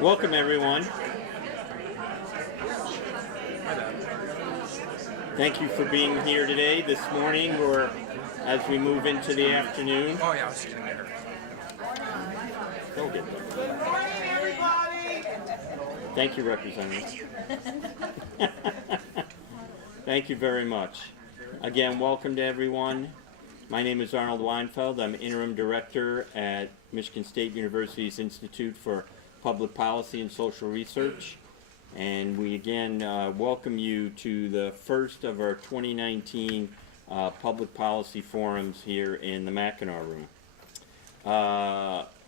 Welcome, everyone. Thank you for being here today, this morning, or as we move into the afternoon. Oh, yeah, I was just getting there. Go get them. Good morning, everybody! Thank you, Representative. Thank you very much. Again, welcome to everyone. My name is Arnold Weinfeld. I'm Interim Director at Michigan State University's Institute for Public Policy and Social Research. And we again welcome you to the first of our 2019 Public Policy Forums here in the Mackinac Room.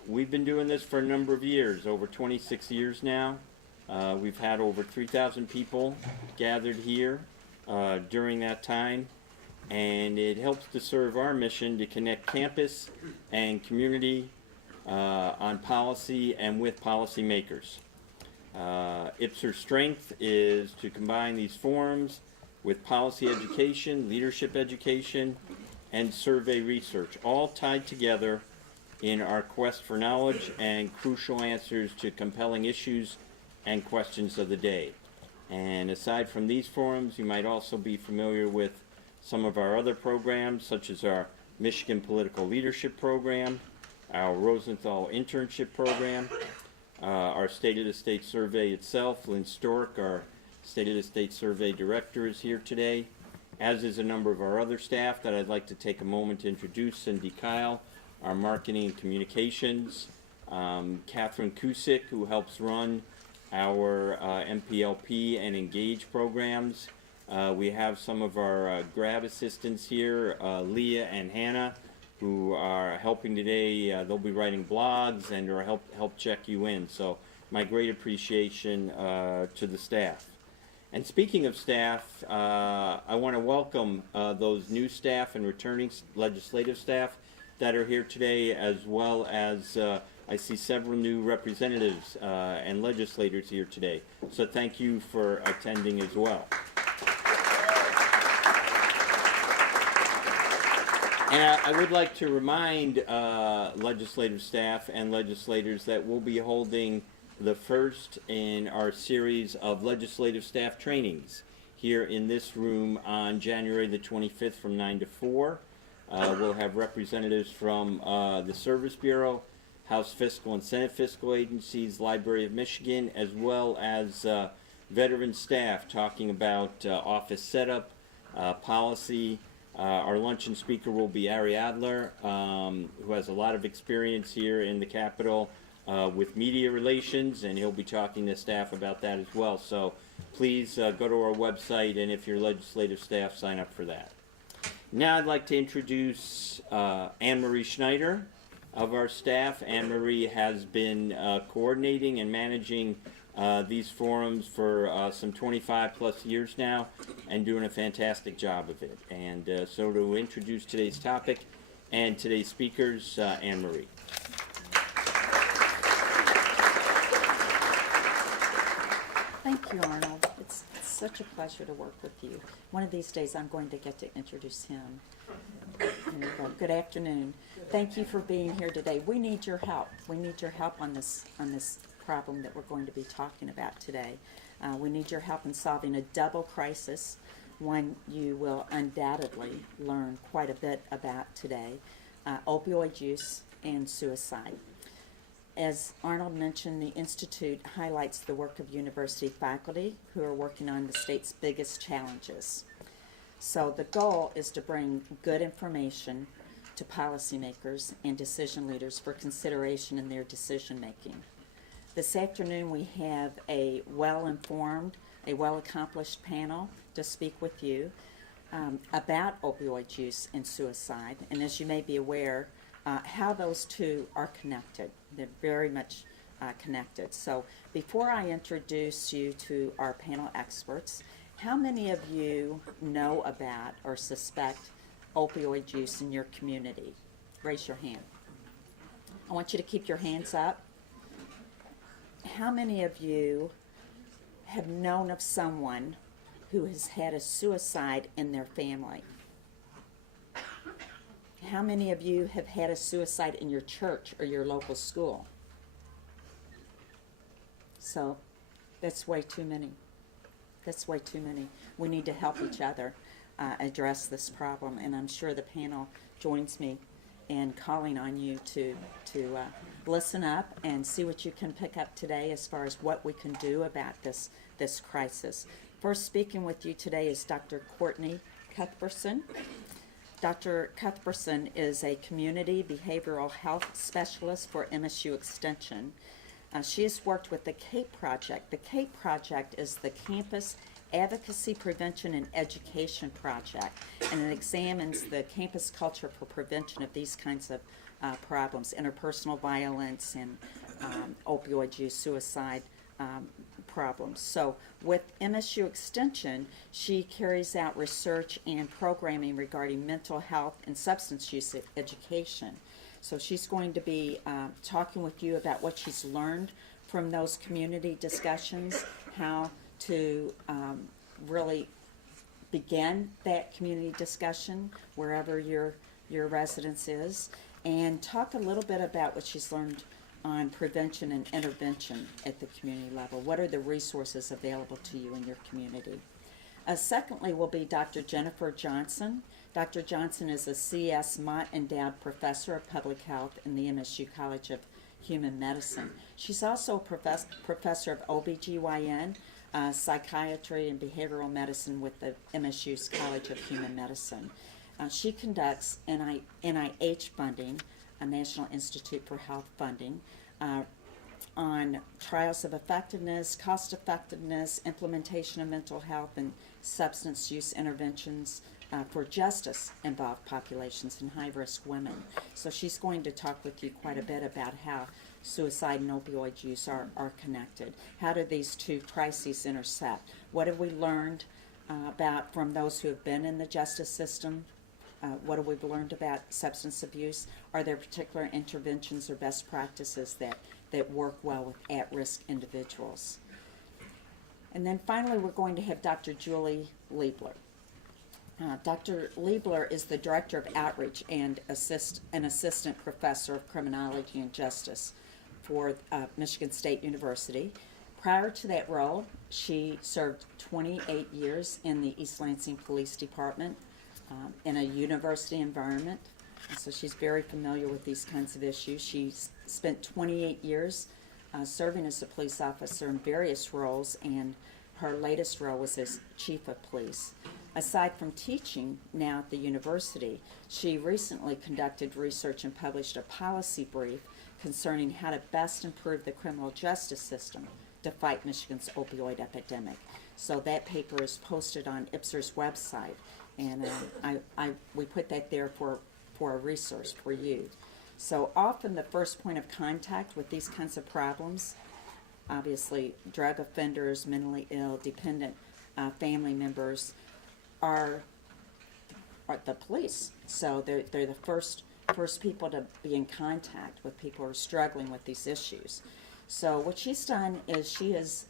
We've been doing this for a number of years, over 26 years now. We've had over 3,000 people gathered here during that time, and it helps to serve our mission to connect campus and community on policy and with policymakers. IPPSR's strength is to combine these forums with policy education, leadership education, and survey research, all tied together in our quest for knowledge and crucial answers to compelling issues and questions of the day. And aside from these forums, you might also be familiar with some of our other programs, such as our Michigan Political Leadership Program, our Rosenthal Internship Program, our State of the State Survey itself. Lynn Stork, our State of the State Survey Director, is here today, as is a number of our other staff that I'd like to take a moment to introduce. Cindy Kyle, our Marketing and Communications, Catherine Kusick, who helps run our MPLP and Engage programs. We have some of our grad assistants here, Leah and Hannah, who are helping today. They'll be writing blogs and or help check you in. So my great appreciation to the staff. And speaking of staff, I want to welcome those new staff and returning legislative staff that are here today, as well as I see several new representatives and legislators here today. So thank you for attending as well. And I would like to remind legislative staff and legislators that we'll be holding the first in our series of legislative staff trainings here in this room on January the 25th from 9 to 4. We'll have representatives from the Service Bureau, House Fiscal and Senate Fiscal Agencies, Library of Michigan, as well as veteran staff talking about office setup, policy. Our luncheon speaker will be Ari Adler, who has a lot of experience here in the Capitol with media relations, and he'll be talking to staff about that as well. So please go to our website, and if you're legislative staff, sign up for that. Now I'd like to introduce Anne-Marie Schneider of our staff. Anne-Marie has been coordinating and managing these forums for some 25 plus years now and doing a fantastic job of it. And so to introduce today's topic and today's speakers, Anne-Marie. Thank you, Arnold. It's such a pleasure to work with you. One of these days I'm going to get to introduce him. Good afternoon. Thank you for being here today. We need your help. We need your help on this problem that we're going to be talking about today. We need your help in solving a double crisis, one you will undoubtedly learn quite a bit about today, opioid use and suicide. As Arnold mentioned, the Institute highlights the work of university faculty who are working on the state's biggest challenges. So the goal is to bring good information to policymakers and decision leaders for consideration in their decision making. This afternoon we have a well-informed, a well-accomplished panel to speak with you about opioid use and suicide, and as you may be aware, how those two are connected. They're very much connected. So before I introduce you to our panel experts, how many of you know about or suspect opioid use in your community? Raise your hand. I want you to keep your hands up. How many of you have known of someone who has had a suicide in their family? How many of you have had a suicide in your church or your local school? So that's way too many. That's way too many. We need to help each other address this problem, and I'm sure the panel joins me in calling on you to listen up and see what you can pick up today as far as what we can do about this crisis. First speaking with you today is Dr. Courtney Cuthbertson. Dr. Cuthbertson is a community behavioral health specialist for MSU Extension. She has worked with the CAPE Project. The CAPE Project is the Campus Advocacy, Prevention, and Education Project, and it examines the campus culture for prevention of these kinds of problems, interpersonal violence and opioid use, suicide problems. So with MSU Extension, she carries out research and programming regarding mental health and substance use education. So she's going to be talking with you about what she's learned from those community discussions, how to really begin that community discussion wherever your residence is, and talk a little bit about what she's learned on prevention and intervention at the community level. What are the resources available to you in your community? Secondly will be Dr. Jennifer Johnson. Dr. Johnson is a C.S. Mott Endowed Professor of Public Health in the MSU College of Human Medicine. She's also a professor of OBGYN, psychiatry, and behavioral medicine with the MSU's College of Human Medicine. She conducts NIH funding, a National Institute for Health funding, on trials of effectiveness, cost effectiveness, implementation of mental health and substance use interventions for justice-involved populations and high-risk women. So she's going to talk with you quite a bit about how suicide and opioid use are connected. How do these two crises intersect? What have we learned about from those who have been in the justice system? What have we learned about substance abuse? Are there particular interventions or best practices that work well with at-risk individuals? And then finally, we're going to have Dr. Julie Liebler. Dr. Liebler is the Director of Outreach and an Assistant Professor of Criminology and Justice for Michigan State University. Prior to that role, she served 28 years in the East Lansing Police Department in a university environment. And so she's very familiar with these kinds of issues. She's spent 28 years serving as a police officer in various roles, and her latest role was as Chief of Police. Aside from teaching now at the university, she recently conducted research and published a policy brief concerning how to best improve the criminal justice system to fight Michigan's opioid epidemic. So that paper is posted on IPPSR's website, and we put that there for a resource for you. So often the first point of contact with these kinds of problems, obviously drug offenders, mentally ill, dependent family members, are the police. So they're the first people to be in contact with people who are struggling with these issues. So what she's done is she has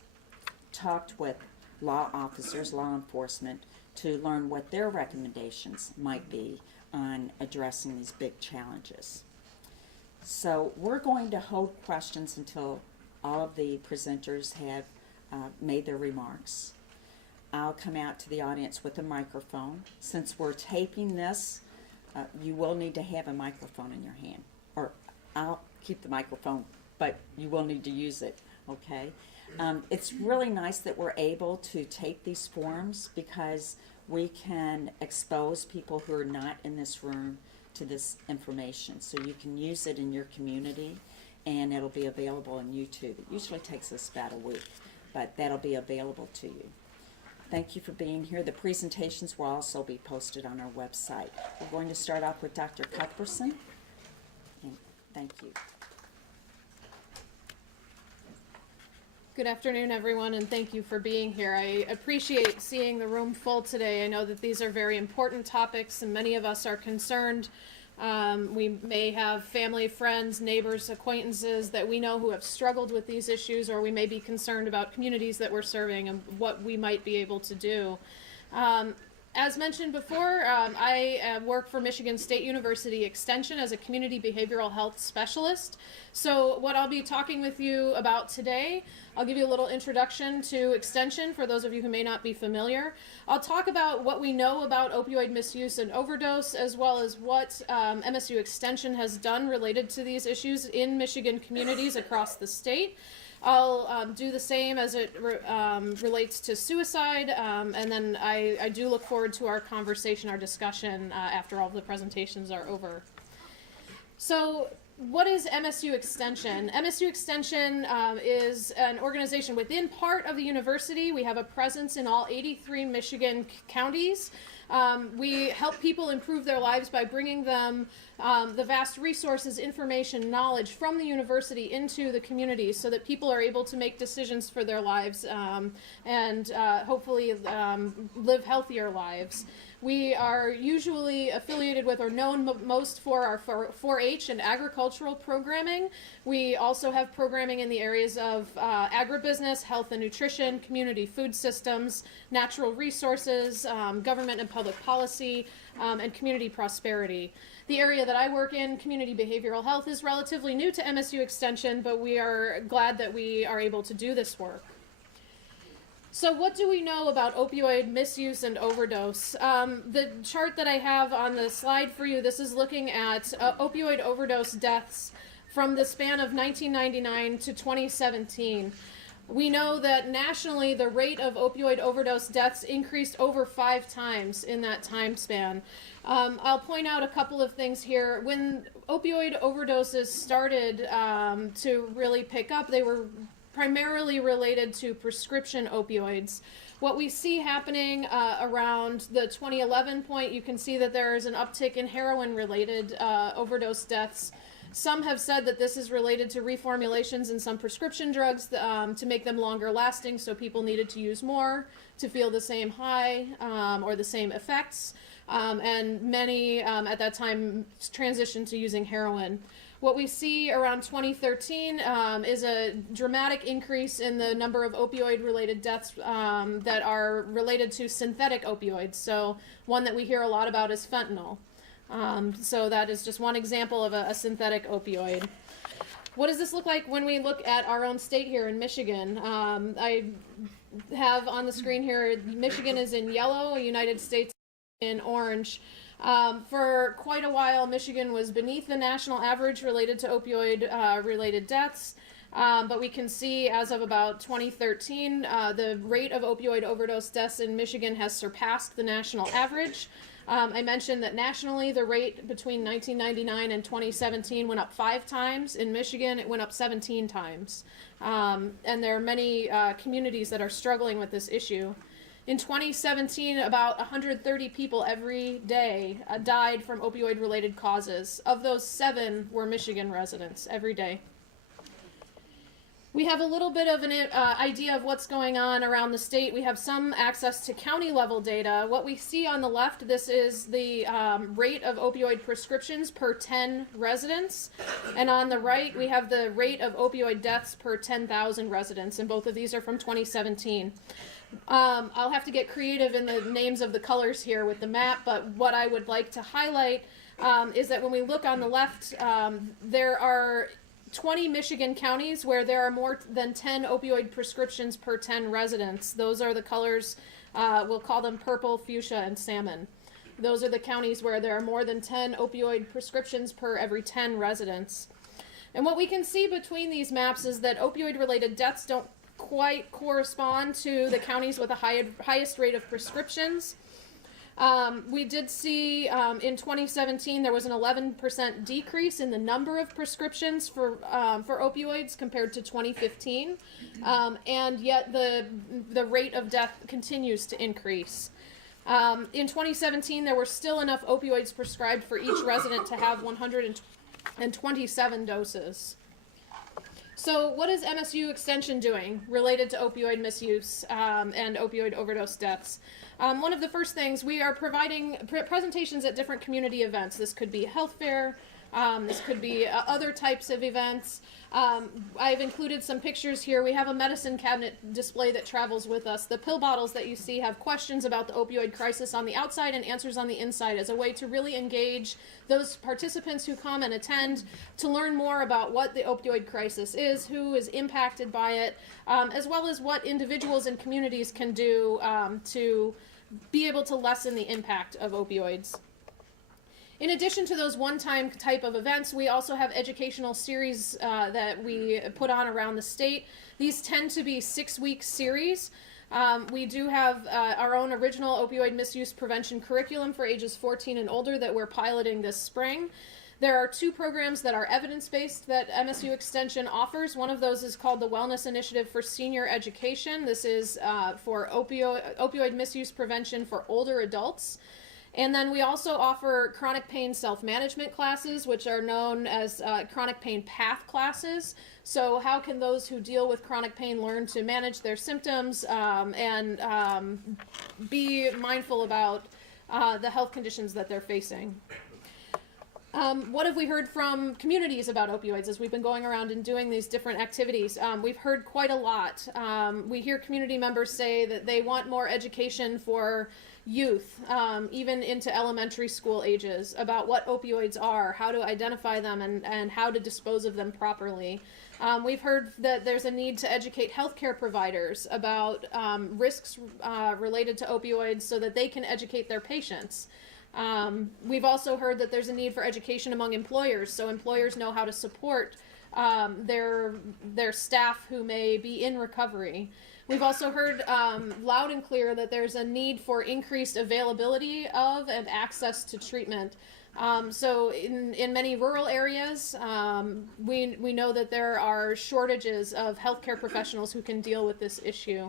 talked with law officers, law enforcement, to learn what their recommendations might be on addressing these big challenges. So we're going to hold questions until all of the presenters have made their remarks. I'll come out to the audience with a microphone. Since we're taping this, you will need to have a microphone in your hand. Or I'll keep the microphone, but you will need to use it, okay? It's really nice that we're able to tape these forums because we can expose people who are not in this room to this information. So you can use it in your community, and it'll be available on YouTube. It usually takes us about a week, but that'll be available to you. Thank you for being here. The presentations will also be posted on our website. We're going to start off with Dr. Cuthbertson. And thank you. Good afternoon, everyone, and thank you for being here. I appreciate seeing the room full today. I know that these are very important topics, and many of us are concerned. We may have family, friends, neighbors, acquaintances that we know who have struggled with these issues, or we may be concerned about communities that we're serving and what we might be able to do. As mentioned before, I work for Michigan State University Extension as a community behavioral health specialist. So what I'll be talking with you about today, I'll give you a little introduction to Extension for those of you who may not be familiar. I'll talk about what we know about opioid misuse and overdose, as well as what MSU Extension has done related to these issues in Michigan communities across the state. I'll do the same as it relates to suicide, and then I do look forward to our conversation, our discussion after all the presentations are over. So what is MSU Extension? MSU Extension is an organization within part of the university. We have a presence in all 83 Michigan counties. We help people improve their lives by bringing them the vast resources, information, knowledge from the university into the community so that people are able to make decisions for their lives and hopefully live healthier lives. We are usually affiliated with or known most for our 4-H and agricultural programming. We also have programming in the areas of agribusiness, health and nutrition, community food systems, natural resources, government and public policy, and community prosperity. The area that I work in, community behavioral health, is relatively new to MSU Extension, but we are glad that we are able to do this work. So what do we know about opioid misuse and overdose? The chart that I have on the slide for you, this is looking at opioid overdose deaths from the span of 1999 to 2017. We know that nationally the rate of opioid overdose deaths increased over 5 times in that time span. I'll point out a couple of things here. When opioid overdoses started to really pick up, they were primarily related to prescription opioids. What we see happening around the 2011 point, you can see that there is an uptick in heroin-related overdose deaths. Some have said that this is related to reformulations in some prescription drugs to make them longer lasting, so people needed to use more to feel the same high or the same effects, and many at that time transitioned to using heroin. What we see around 2013 is a dramatic increase in the number of opioid-related deaths that are related to synthetic opioids. So one that we hear a lot about is fentanyl. So that is just one example of a synthetic opioid. What does this look like when we look at our own state here in Michigan? I have on the screen here, Michigan is in yellow, United States in orange. For quite a while, Michigan was beneath the national average related to opioid-related deaths, but we can see as of about 2013, the rate of opioid overdose deaths in Michigan has surpassed the national average. I mentioned that nationally, the rate between 1999 and 2017 went up 5 times. In Michigan, it went up 17 times. And there are many communities that are struggling with this issue. In 2017, about 130 people every day died from opioid-related causes. Of those, 7 were Michigan residents every day. We have a little bit of an idea of what's going on around the state. We have some access to county-level data. What we see on the left, this is the rate of opioid prescriptions per 10 residents. And on the right, we have the rate of opioid deaths per 10,000 residents, and both of these are from 2017. I'll have to get creative in the names of the colors here with the map, but what I would like to highlight is that when we look on the left, there are 20 Michigan counties where there are more than 10 opioid prescriptions per 10 residents. Those are the colors, we'll call them purple, fuchsia, and salmon. Those are the counties where there are more than 10 opioid prescriptions per every 10 residents. And what we can see between these maps is that opioid-related deaths don't quite correspond to the counties with the highest rate of prescriptions. We did see in 2017 there was an 11% decrease in the number of prescriptions for opioids compared to 2015, and yet the rate of death continues to increase. In 2017, there were still enough opioids prescribed for each resident to have 127 doses. So what is MSU Extension doing related to opioid misuse and opioid overdose deaths? One of the first things, we are providing presentations at different community events. This could be a health fair, this could be other types of events. I've included some pictures here. We have a medicine cabinet display that travels with us. The pill bottles that you see have questions about the opioid crisis on the outside and answers on the inside as a way to really engage those participants who come and attend to learn more about what the opioid crisis is, who is impacted by it, as well as what individuals and communities can do to be able to lessen the impact of opioids. In addition to those one-time type of events, we also have educational series that we put on around the state. These tend to be 6-week series. We do have our own original opioid misuse prevention curriculum for ages 14 and older that we're piloting this spring. There are 2 programs that are evidence-based that MSU Extension offers. One of those is called the Wellness Initiative for Senior Education. This is for opioid misuse prevention for older adults. And then we also offer chronic pain self-management classes, which are known as chronic pain path classes. So how can those who deal with chronic pain learn to manage their symptoms and be mindful about the health conditions that they're facing? What have we heard from communities about opioids as we've been going around and doing these different activities? We've heard quite a lot. We hear community members say that they want more education for youth, even into elementary school ages, about what opioids are, how to identify them, and how to dispose of them properly. We've heard that there's a need to educate healthcare providers about risks related to opioids so that they can educate their patients. We've also heard that there's a need for education among employers, so employers know how to support their staff who may be in recovery. We've also heard loud and clear that there's a need for increased availability of and access to treatment. So in many rural areas, we know that there are shortages of healthcare professionals who can deal with this issue.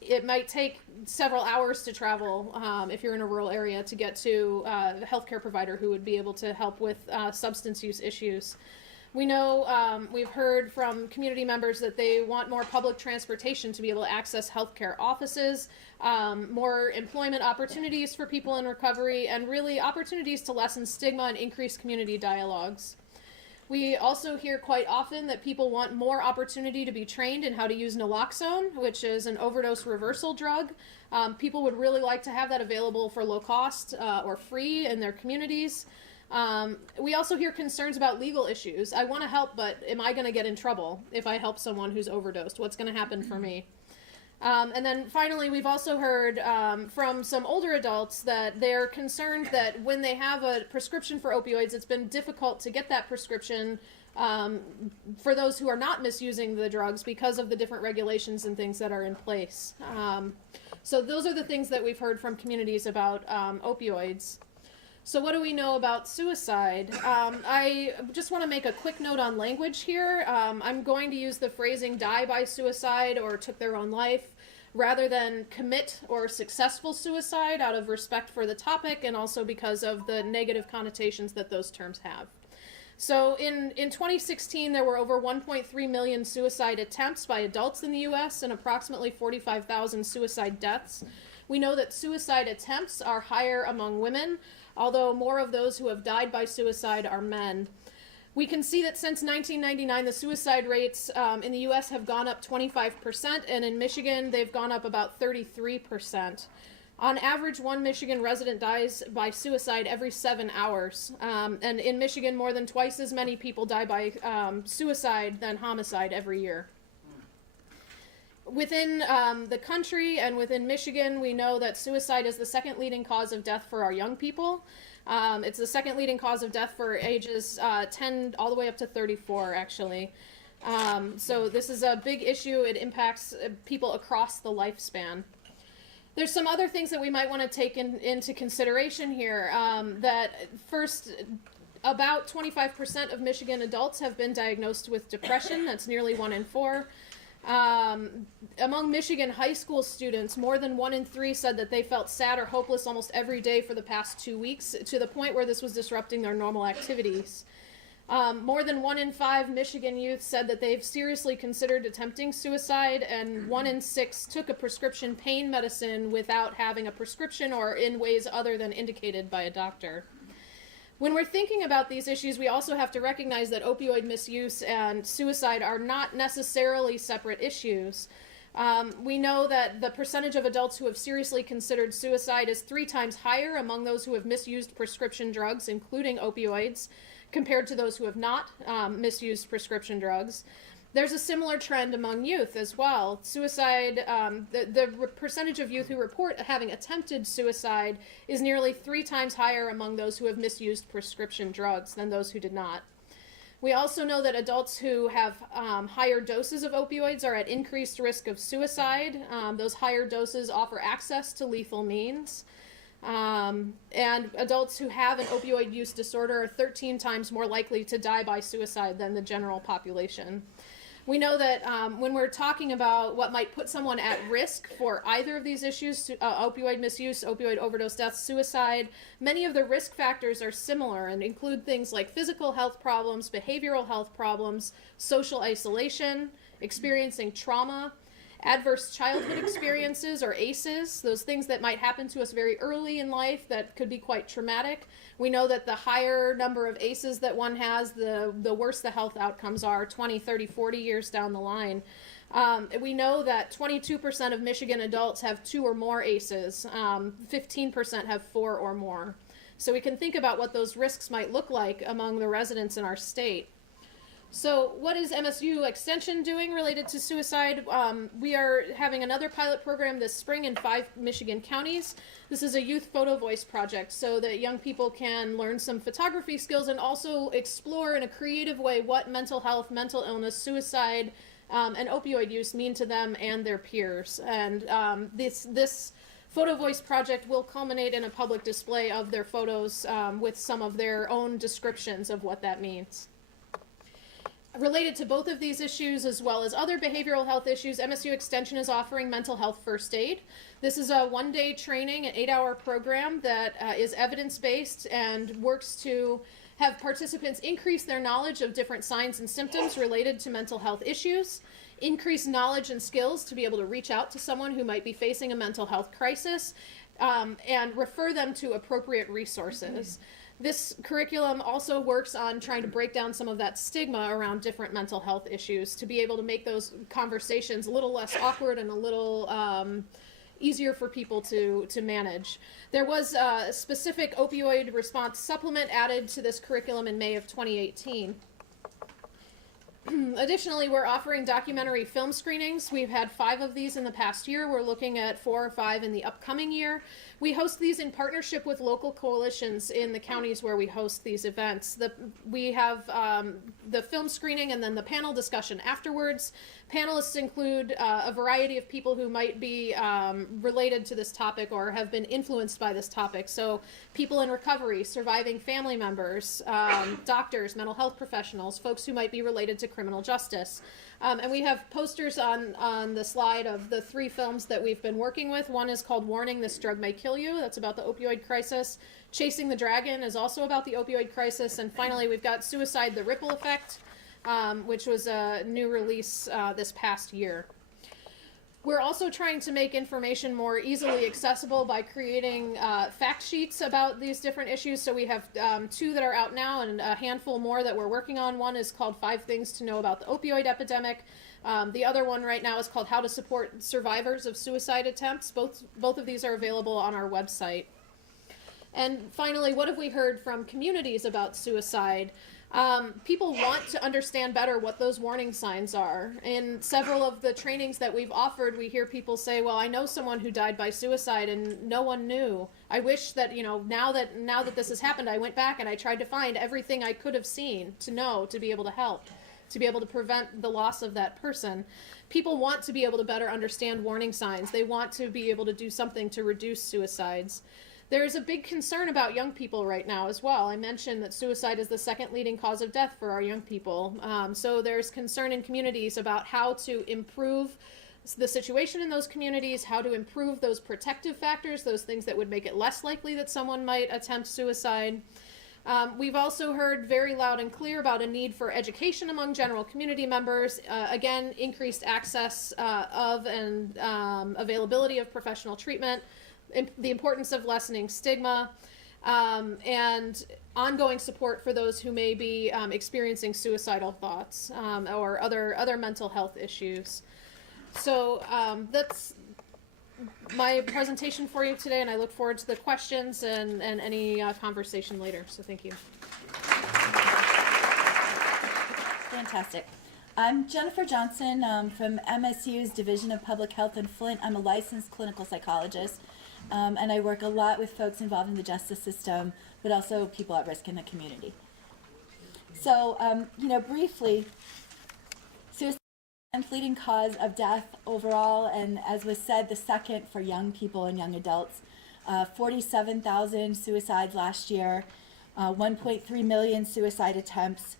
It might take several hours to travel if you're in a rural area to get to a healthcare provider who would be able to help with substance use issues. We know we've heard from community members that they want more public transportation to be able to access healthcare offices, more employment opportunities for people in recovery, and really opportunities to lessen stigma and increase community dialogues. We also hear quite often that people want more opportunity to be trained in how to use naloxone, which is an overdose reversal drug. People would really like to have that available for low cost or free in their communities. We also hear concerns about legal issues. I want to help, but am I going to get in trouble if I help someone who's overdosed? What's going to happen for me? And then finally, we've also heard from some older adults that they're concerned that when they have a prescription for opioids, it's been difficult to get that prescription for those who are not misusing the drugs because of the different regulations and things that are in place. So those are the things that we've heard from communities about opioids. So what do we know about suicide? I just want to make a quick note on language here. I'm going to use the phrasing die by suicide or took their own life rather than commit or successful suicide out of respect for the topic and also because of the negative connotations that those terms have. So in 2016, there were over 1.3 million suicide attempts by adults in the U.S. and approximately 45,000 suicide deaths. We know that suicide attempts are higher among women, although more of those who have died by suicide are men. We can see that since 1999, the suicide rates in the U.S. have gone up 25%, and in Michigan, they've gone up about 33%. On average, one Michigan resident dies by suicide every 7 hours, and in Michigan, more than twice as many people die by suicide than homicide every year. Within the country and within Michigan, we know that suicide is the second leading cause of death for our young people. It's the second leading cause of death for ages 10 all the way up to 34, actually. So this is a big issue. It impacts people across the lifespan. There's some other things that we might want to take into consideration here. That first, about 25% of Michigan adults have been diagnosed with depression. That's nearly 1 in 4. Among Michigan high school students, more than 1 in 3 said that they felt sad or hopeless almost every day for the past 2 weeks, to the point where this was disrupting their normal activities. More than 1 in 5 Michigan youth said that they've seriously considered attempting suicide, and 1 in 6 took a prescription pain medicine without having a prescription or in ways other than indicated by a doctor. When we're thinking about these issues, we also have to recognize that opioid misuse and suicide are not necessarily separate issues. We know that the percentage of adults who have seriously considered suicide is 3 times higher among those who have misused prescription drugs, including opioids, compared to those who have not misused prescription drugs. There's a similar trend among youth as well. Suicide, the percentage of youth who report having attempted suicide is nearly 3 times higher among those who have misused prescription drugs than those who did not. We also know that adults who have higher doses of opioids are at increased risk of suicide. Those higher doses offer access to lethal means. And adults who have an opioid use disorder are 13 times more likely to die by suicide than the general population. We know that when we're talking about what might put someone at risk for either of these issues, opioid misuse, opioid overdose deaths, suicide, many of the risk factors are similar and include things like physical health problems, behavioral health problems, social isolation, experiencing trauma, adverse childhood experiences or ACEs, those things that might happen to us very early in life that could be quite traumatic. We know that the higher number of ACEs that one has, the worse the health outcomes are 20, 30, 40 years down the line. We know that 22% of Michigan adults have 2 or more ACEs, 15% have 4 or more. So we can think about what those risks might look like among the residents in our state. So what is MSU Extension doing related to suicide? We are having another pilot program this spring in 5 Michigan counties. This is a youth photo voice project so that young people can learn some photography skills and also explore in a creative way what mental health, mental illness, suicide, and opioid use mean to them and their peers. And this photo voice project will culminate in a public display of their photos with some of their own descriptions of what that means. Related to both of these issues, as well as other behavioral health issues, MSU Extension is offering mental health first aid. This is a 1-day training, an 8-hour program that is evidence-based and works to have participants increase their knowledge of different signs and symptoms related to mental health issues, increase knowledge and skills to be able to reach out to someone who might be facing a mental health crisis, and refer them to appropriate resources. This curriculum also works on trying to break down some of that stigma around different mental health issues to be able to make those conversations a little less awkward and a little easier for people to manage. There was a specific opioid response supplement added to this curriculum in May of 2018. Additionally, we're offering documentary film screenings. We've had 5 of these in the past year. We're looking at 4 or 5 in the upcoming year. We host these in partnership with local coalitions in the counties where we host these events. We have the film screening and then the panel discussion afterwards. Panelists include a variety of people who might be related to this topic or have been influenced by this topic. So people in recovery, surviving family members, doctors, mental health professionals, folks who might be related to criminal justice. And we have posters on the slide of the 3 films that we've been working with. One is called Warning, This Drug May Kill You. That's about the opioid crisis. Chasing the Dragon is also about the opioid crisis. And finally, we've got Suicide, The Ripple Effect, which was a new release this past year. We're also trying to make information more easily accessible by creating fact sheets about these different issues. So we have 2 that are out now and a handful more that we're working on. One is called 5 Things to Know About the Opioid Epidemic. The other one right now is called How to Support Survivors of Suicide Attempts. Both of these are available on our website. And finally, what have we heard from communities about suicide? People want to understand better what those warning signs are. In several of the trainings that we've offered, we hear people say, well, I know someone who died by suicide and no one knew. I wish that, now that this has happened, I went back and I tried to find everything I could have seen to know, to be able to help, to be able to prevent the loss of that person. People want to be able to better understand warning signs. They want to be able to do something to reduce suicides. There's a big concern about young people right now as well. I mentioned that suicide is the 2nd leading cause of death for our young people. So there's concern in communities about how to improve the situation in those communities, how to improve those protective factors, those things that would make it less likely that someone might attempt suicide. We've also heard very loud and clear about a need for education among general community members. Again, increased access of and availability of professional treatment, the importance of lessening stigma, and ongoing support for those who may be experiencing suicidal thoughts or other mental health issues. So that's my presentation for you today, and I look forward to the questions and any conversation later. So thank you. Fantastic. I'm Jennifer Johnson from MSU's Division of Public Health in Flint. I'm a licensed clinical psychologist, and I work a lot with folks involved in the justice system, but also people at risk in the community. So, briefly, suicide is the leading cause of death overall, and as was said, the second for young people and young adults. 47,000 suicides last year, 1.3 million suicide attempts.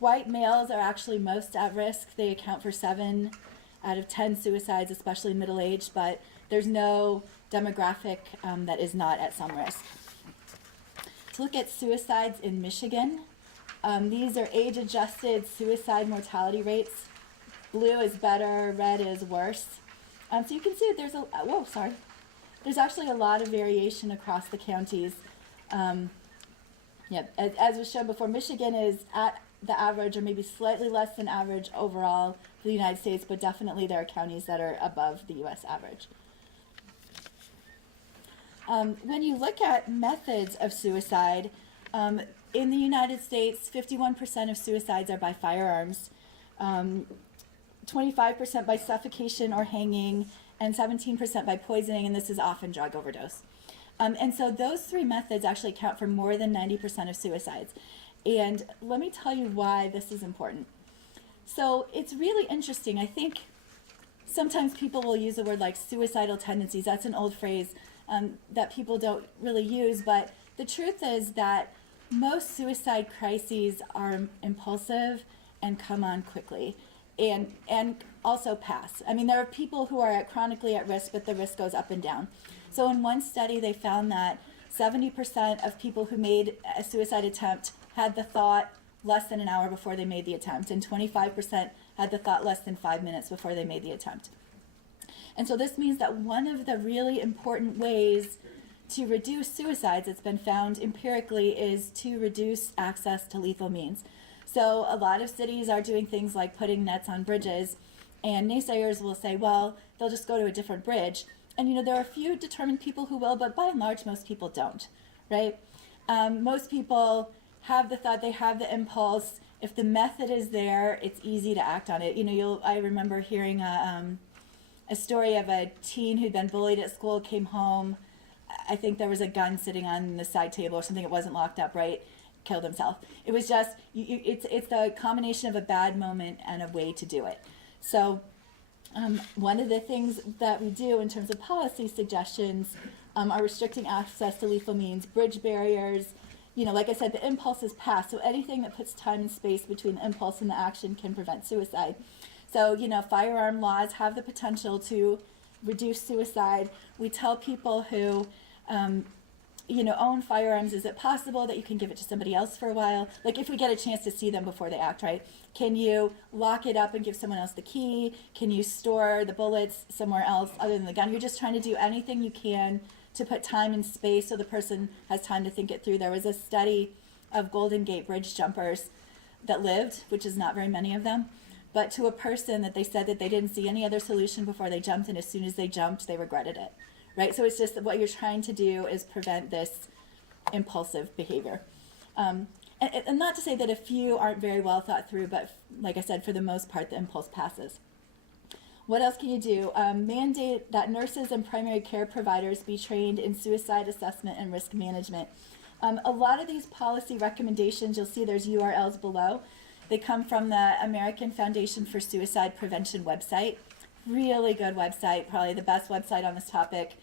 White males are actually most at risk. They account for 7 out of 10 suicides, especially middle-aged, but there's no demographic that is not at some risk. To look at suicides in Michigan, these are age-adjusted suicide mortality rates. Blue is better, red is worse. So you can see that there's actually a lot of variation across the counties. As was shown before, Michigan is at the average or maybe slightly less than average overall for the United States, but definitely there are counties that are above the U.S. average. When you look at methods of suicide, in the United States, 51% of suicides are by firearms, 25% by suffocation or hanging, and 17% by poisoning, and this is often drug overdose. And so those 3 methods actually account for more than 90% of suicides. And let me tell you why this is important. So it's really interesting. I think sometimes people will use the word like suicidal tendencies. That's an old phrase that people don't really use. But the truth is that most suicide crises are impulsive and come on quickly and also pass. I mean, there are people who are chronically at risk, but the risk goes up and down. So in one study, they found that 70% of people who made a suicide attempt had the thought less than an hour before they made the attempt, and 25% had the thought less than 5 minutes before they made the attempt. And so this means that one of the really important ways to reduce suicides that's been found empirically is to reduce access to lethal means. So a lot of cities are doing things like putting nets on bridges, and naysayers will say, well, they'll just go to a different bridge. And there are a few determined people who will, but by and large, most people don't, right? Most people have the thought, they have the impulse. If the method is there, it's easy to act on it. I remember hearing a story of a teen who'd been bullied at school, came home. I think there was a gun sitting on the side table or something. It wasn't locked up, right? Killed himself. It was just, it's the combination of a bad moment and a way to do it. So one of the things that we do in terms of policy suggestions are restricting access to lethal means, bridge barriers. Like I said, the impulse is past, so anything that puts time and space between the impulse and the action can prevent suicide. So, firearm laws have the potential to reduce suicide. We tell people who, own firearms, is it possible that you can give it to somebody else for a while? Like if we get a chance to see them before they act, right? Can you lock it up and give someone else the key? Can you store the bullets somewhere else other than the gun? You're just trying to do anything you can to put time and space so the person has time to think it through. There was a study of Golden Gate Bridge jumpers that lived, which is not very many of them, but to a person that they said that they didn't see any other solution before they jumped, and as soon as they jumped, they regretted it, right? So it's just that what you're trying to do is prevent this impulsive behavior. And not to say that a few aren't very well thought through, but like I said, for the most part, the impulse passes. What else can you do? Mandate that nurses and primary care providers be trained in suicide assessment and risk management. A lot of these policy recommendations, you'll see there's URLs below. They come from the American Foundation for Suicide Prevention website. Really good website, probably the best website on this topic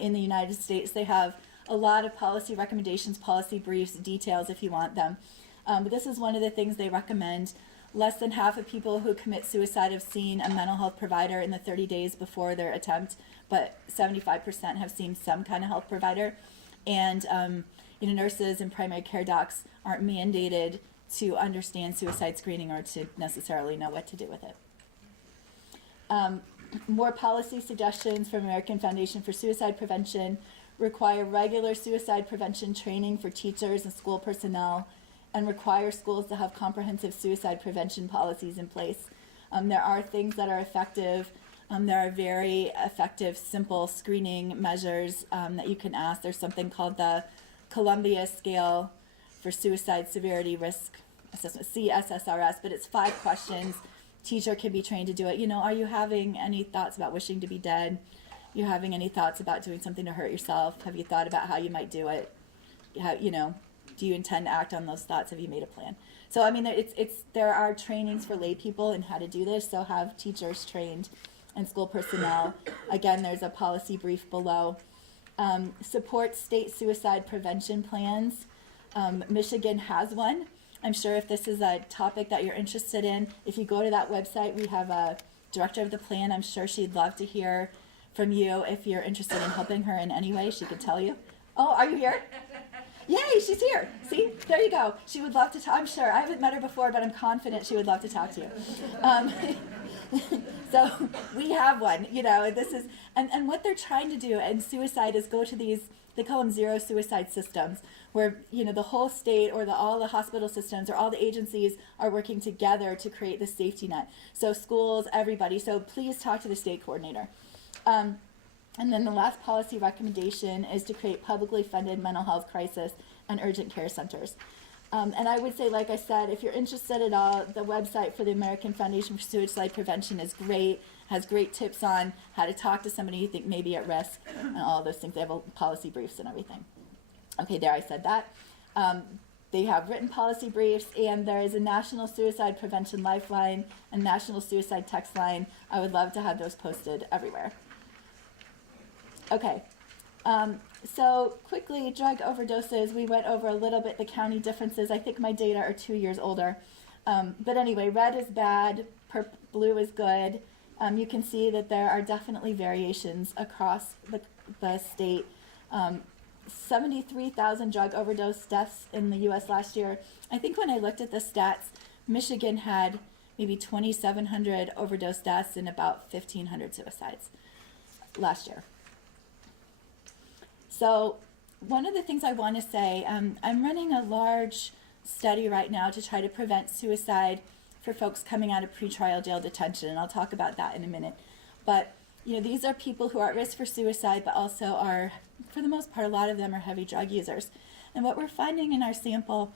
in the United States. They have a lot of policy recommendations, policy briefs, details if you want them. But this is one of the things they recommend. Less than half of people who commit suicide have seen a mental health provider in the 30 days before their attempt, but 75% have seen some kind of health provider. And nurses and primary care docs aren't mandated to understand suicide screening or to necessarily know what to do with it. More policy suggestions from American Foundation for Suicide Prevention. require regular suicide prevention training for teachers and school personnel, and require schools to have comprehensive suicide prevention policies in place. There are things that are effective. There are very effective, simple screening measures that you can ask. There's something called the Columbia Scale for Suicide Severity Risk Assessment, CSSRS, but it's 5 questions. Teacher can be trained to do it. Are you having any thoughts about wishing to be dead? You having any thoughts about doing something to hurt yourself? Have you thought about how you might do it? Do you intend to act on those thoughts? Have you made a plan? So, I mean, there are trainings for lay people in how to do this, so have teachers trained and school personnel. Again, there's a policy brief below. Support state suicide prevention plans. Michigan has one. I'm sure if this is a topic that you're interested in, if you go to that website, we have a director of the plan. I'm sure she'd love to hear from you if you're interested in helping her in any way. She could tell you. Oh, are you here? Yay, she's here. See, there you go. She would love to talk. I'm sure. I haven't met her before, but I'm confident she would love to talk to you. So we have one, and this is, and what they're trying to do in suicide is go to these, they call them zero suicide systems, where, the whole state or all the hospital systems or all the agencies are working together to create the safety net. So schools, everybody. So please talk to the state coordinator. And then the last policy recommendation is to create publicly funded mental health crisis and urgent care centers. And I would say, like I said, if you're interested at all, the website for the American Foundation for Suicide Prevention is great, has great tips on how to talk to somebody you think may be at risk, and all those things. They have policy briefs and everything. Okay, there, I said that. They have written policy briefs, and there is a National Suicide Prevention Lifeline and National Suicide Text Line. I would love to have those posted everywhere. Okay, so quickly, drug overdoses. We went over a little bit the county differences. I think my data are 2 years older. But anyway, red is bad, blue is good. You can see that there are definitely variations across the state. 73,000 drug overdose deaths in the U.S. last year. I think when I looked at the stats, Michigan had maybe 2,700 overdose deaths and about 1,500 suicides last year. So one of the things I want to say, I'm running a large study right now to try to prevent suicide for folks coming out of pretrial jail detention, and I'll talk about that in a minute. But these are people who are at risk for suicide, but also are, for the most part, a lot of them are heavy drug users. And what we're finding in our sample,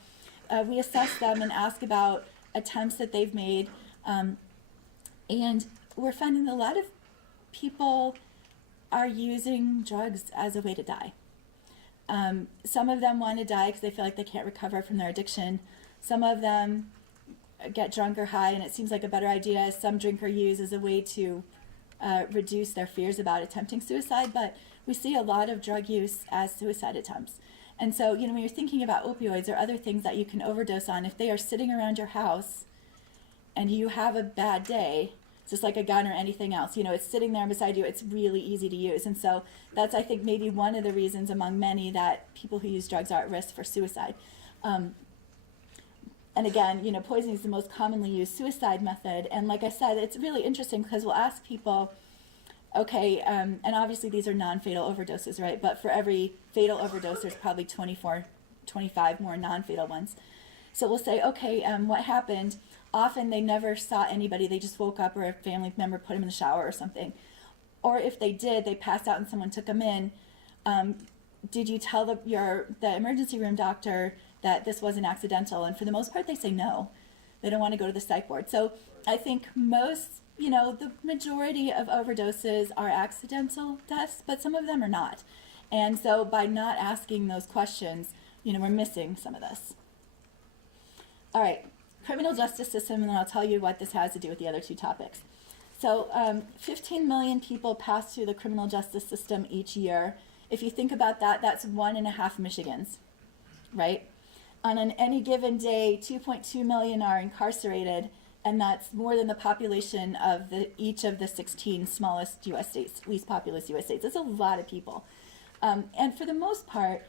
we assess them and ask about attempts that they've made, and we're finding a lot of people are using drugs as a way to die. Some of them want to die because they feel like they can't recover from their addiction. Some of them get drunk or high, and it seems like a better idea. Some drink or use as a way to reduce their fears about attempting suicide, but we see a lot of drug use as suicide attempts. And so, when you're thinking about opioids or other things that you can overdose on, if they are sitting around your house and you have a bad day, just like a gun or anything else, it's sitting there beside you, it's really easy to use. And so that's, I think, maybe one of the reasons among many that people who use drugs are at risk for suicide. And again, poisoning is the most commonly used suicide method. And like I said, it's really interesting because we'll ask people, okay, and obviously these are non-fatal overdoses, right? But for every fatal overdose, there's probably 25 more non-fatal ones. So we'll say, okay, what happened? Often they never saw anybody. They just woke up or a family member put them in the shower or something. Or if they did, they passed out and someone took them in. Did you tell the emergency room doctor that this wasn't accidental? And for the most part, they say no. They don't want to go to the psych ward. So I think the majority of overdoses are accidental deaths, but some of them are not. And so by not asking those questions, we're missing some of this. All right. Criminal justice system, and then I'll tell you what this has to do with the other two topics. So 15 million people pass through the criminal justice system each year. If you think about that, that's 1.5 Michigans, right? On any given day, 2.2 million are incarcerated, and that's more than the population of each of the 16 smallest U.S. states, least populous U.S. states. That's a lot of people. And for the most part,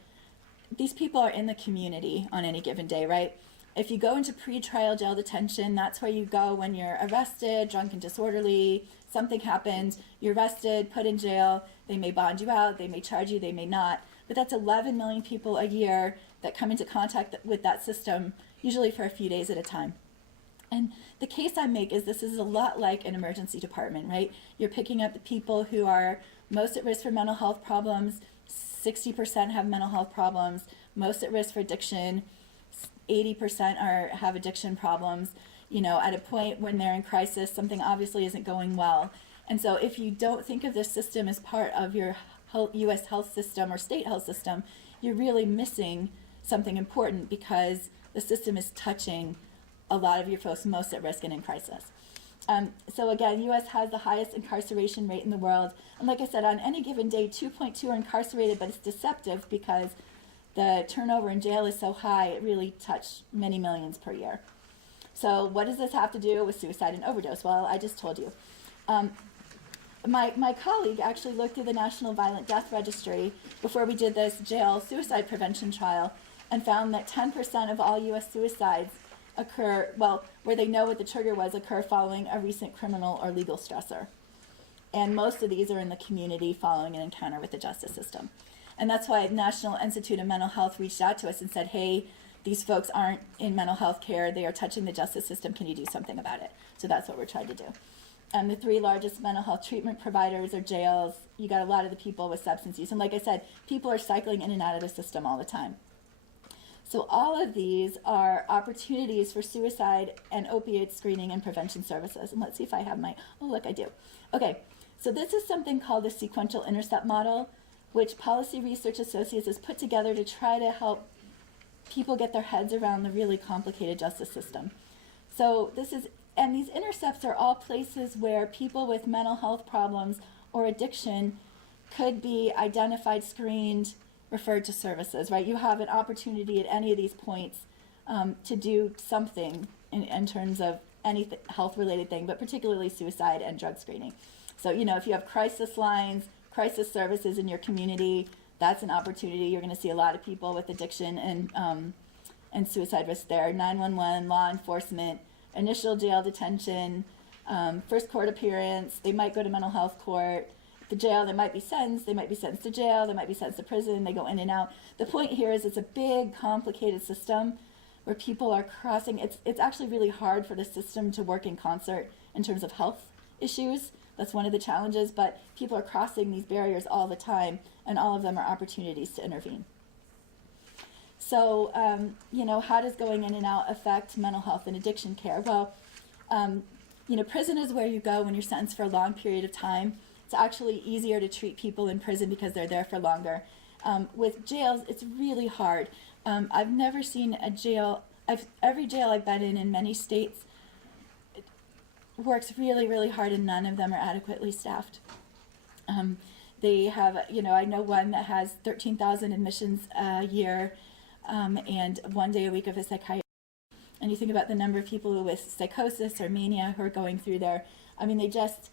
these people are in the community on any given day, right? If you go into pretrial jail detention, that's where you go when you're arrested, drunk and disorderly, something happened, you're arrested, put in jail, they may bond you out, they may charge you, they may not. But that's 11 million people a year that come into contact with that system, usually for a few days at a time. And the case I make is this is a lot like an emergency department, right? You're picking up the people who are most at risk for mental health problems, 60% have mental health problems, most at risk for addiction, 80% have addiction problems, you know, at a point when they're in crisis, something obviously isn't going well. And so if you don't think of this system as part of your U.S. health system or state health system, you're really missing something important, because the system is touching a lot of your folks most at risk and in crisis. So again, U.S. has the highest incarceration rate in the world. And like I said, on any given day, 2.2 are incarcerated, but it's deceptive because the turnover in jail is so high, it really touched many millions per year. So what does this have to do with suicide and overdose? Well, I just told you. My colleague actually looked at the National Violent Death Registry before we did this jail suicide prevention trial and found that 10% of all U.S. suicides occur, well, where they know what the trigger was, occur following a recent criminal or legal stressor. And most of these are in the community following an encounter with the justice system. And that's why the National Institute of Mental Health reached out to us and said, hey, these folks aren't in mental health care, they are touching the justice system, can you do something about it? So that's what we're trying to do. And the three largest mental health treatment providers are jails. You got a lot of the people with substance use. And like I said, people are cycling in and out of the system all the time. So all of these are opportunities for suicide and opioid screening and prevention services. And let's see if I have my, oh look, I do. Okay, so this is something called the Sequential Intercept model, which Policy Research Associates has put together to try to help people get their heads around the really complicated justice system. So this is, and these intercepts are all places where people with mental health problems or addiction could be identified, screened, referred to services, right? You have an opportunity at any of these points to do something in terms of any health-related thing, but particularly suicide and drug screening. So, you know, if you have crisis lines, crisis services in your community, that's an opportunity. You're going to see a lot of people with addiction and suicide risk there. 911, law enforcement, initial jail detention, first court appearance. They might go to mental health court. The jail, they might be sentenced to jail, they might be sentenced to prison, they go in and out. The point here is it's a big, complicated system where people are crossing. It's actually really hard for the system to work in concert in terms of health issues. That's one of the challenges, but people are crossing these barriers all the time, and all of them are opportunities to intervene. So, you know, how does going in and out affect mental health and addiction care? Well, you know, prison is where you go when you're sentenced for a long period of time. It's actually easier to treat people in prison because they're there for longer. With jails, it's really hard. I've never seen a jail, every jail I've been in many states, it works really, really hard, and none of them are adequately staffed. They have, you know, I know one that has 13,000 admissions a year and 1 day a week of a psychiatrist. And you think about the number of people with psychosis or mania who are going through there. I mean, they just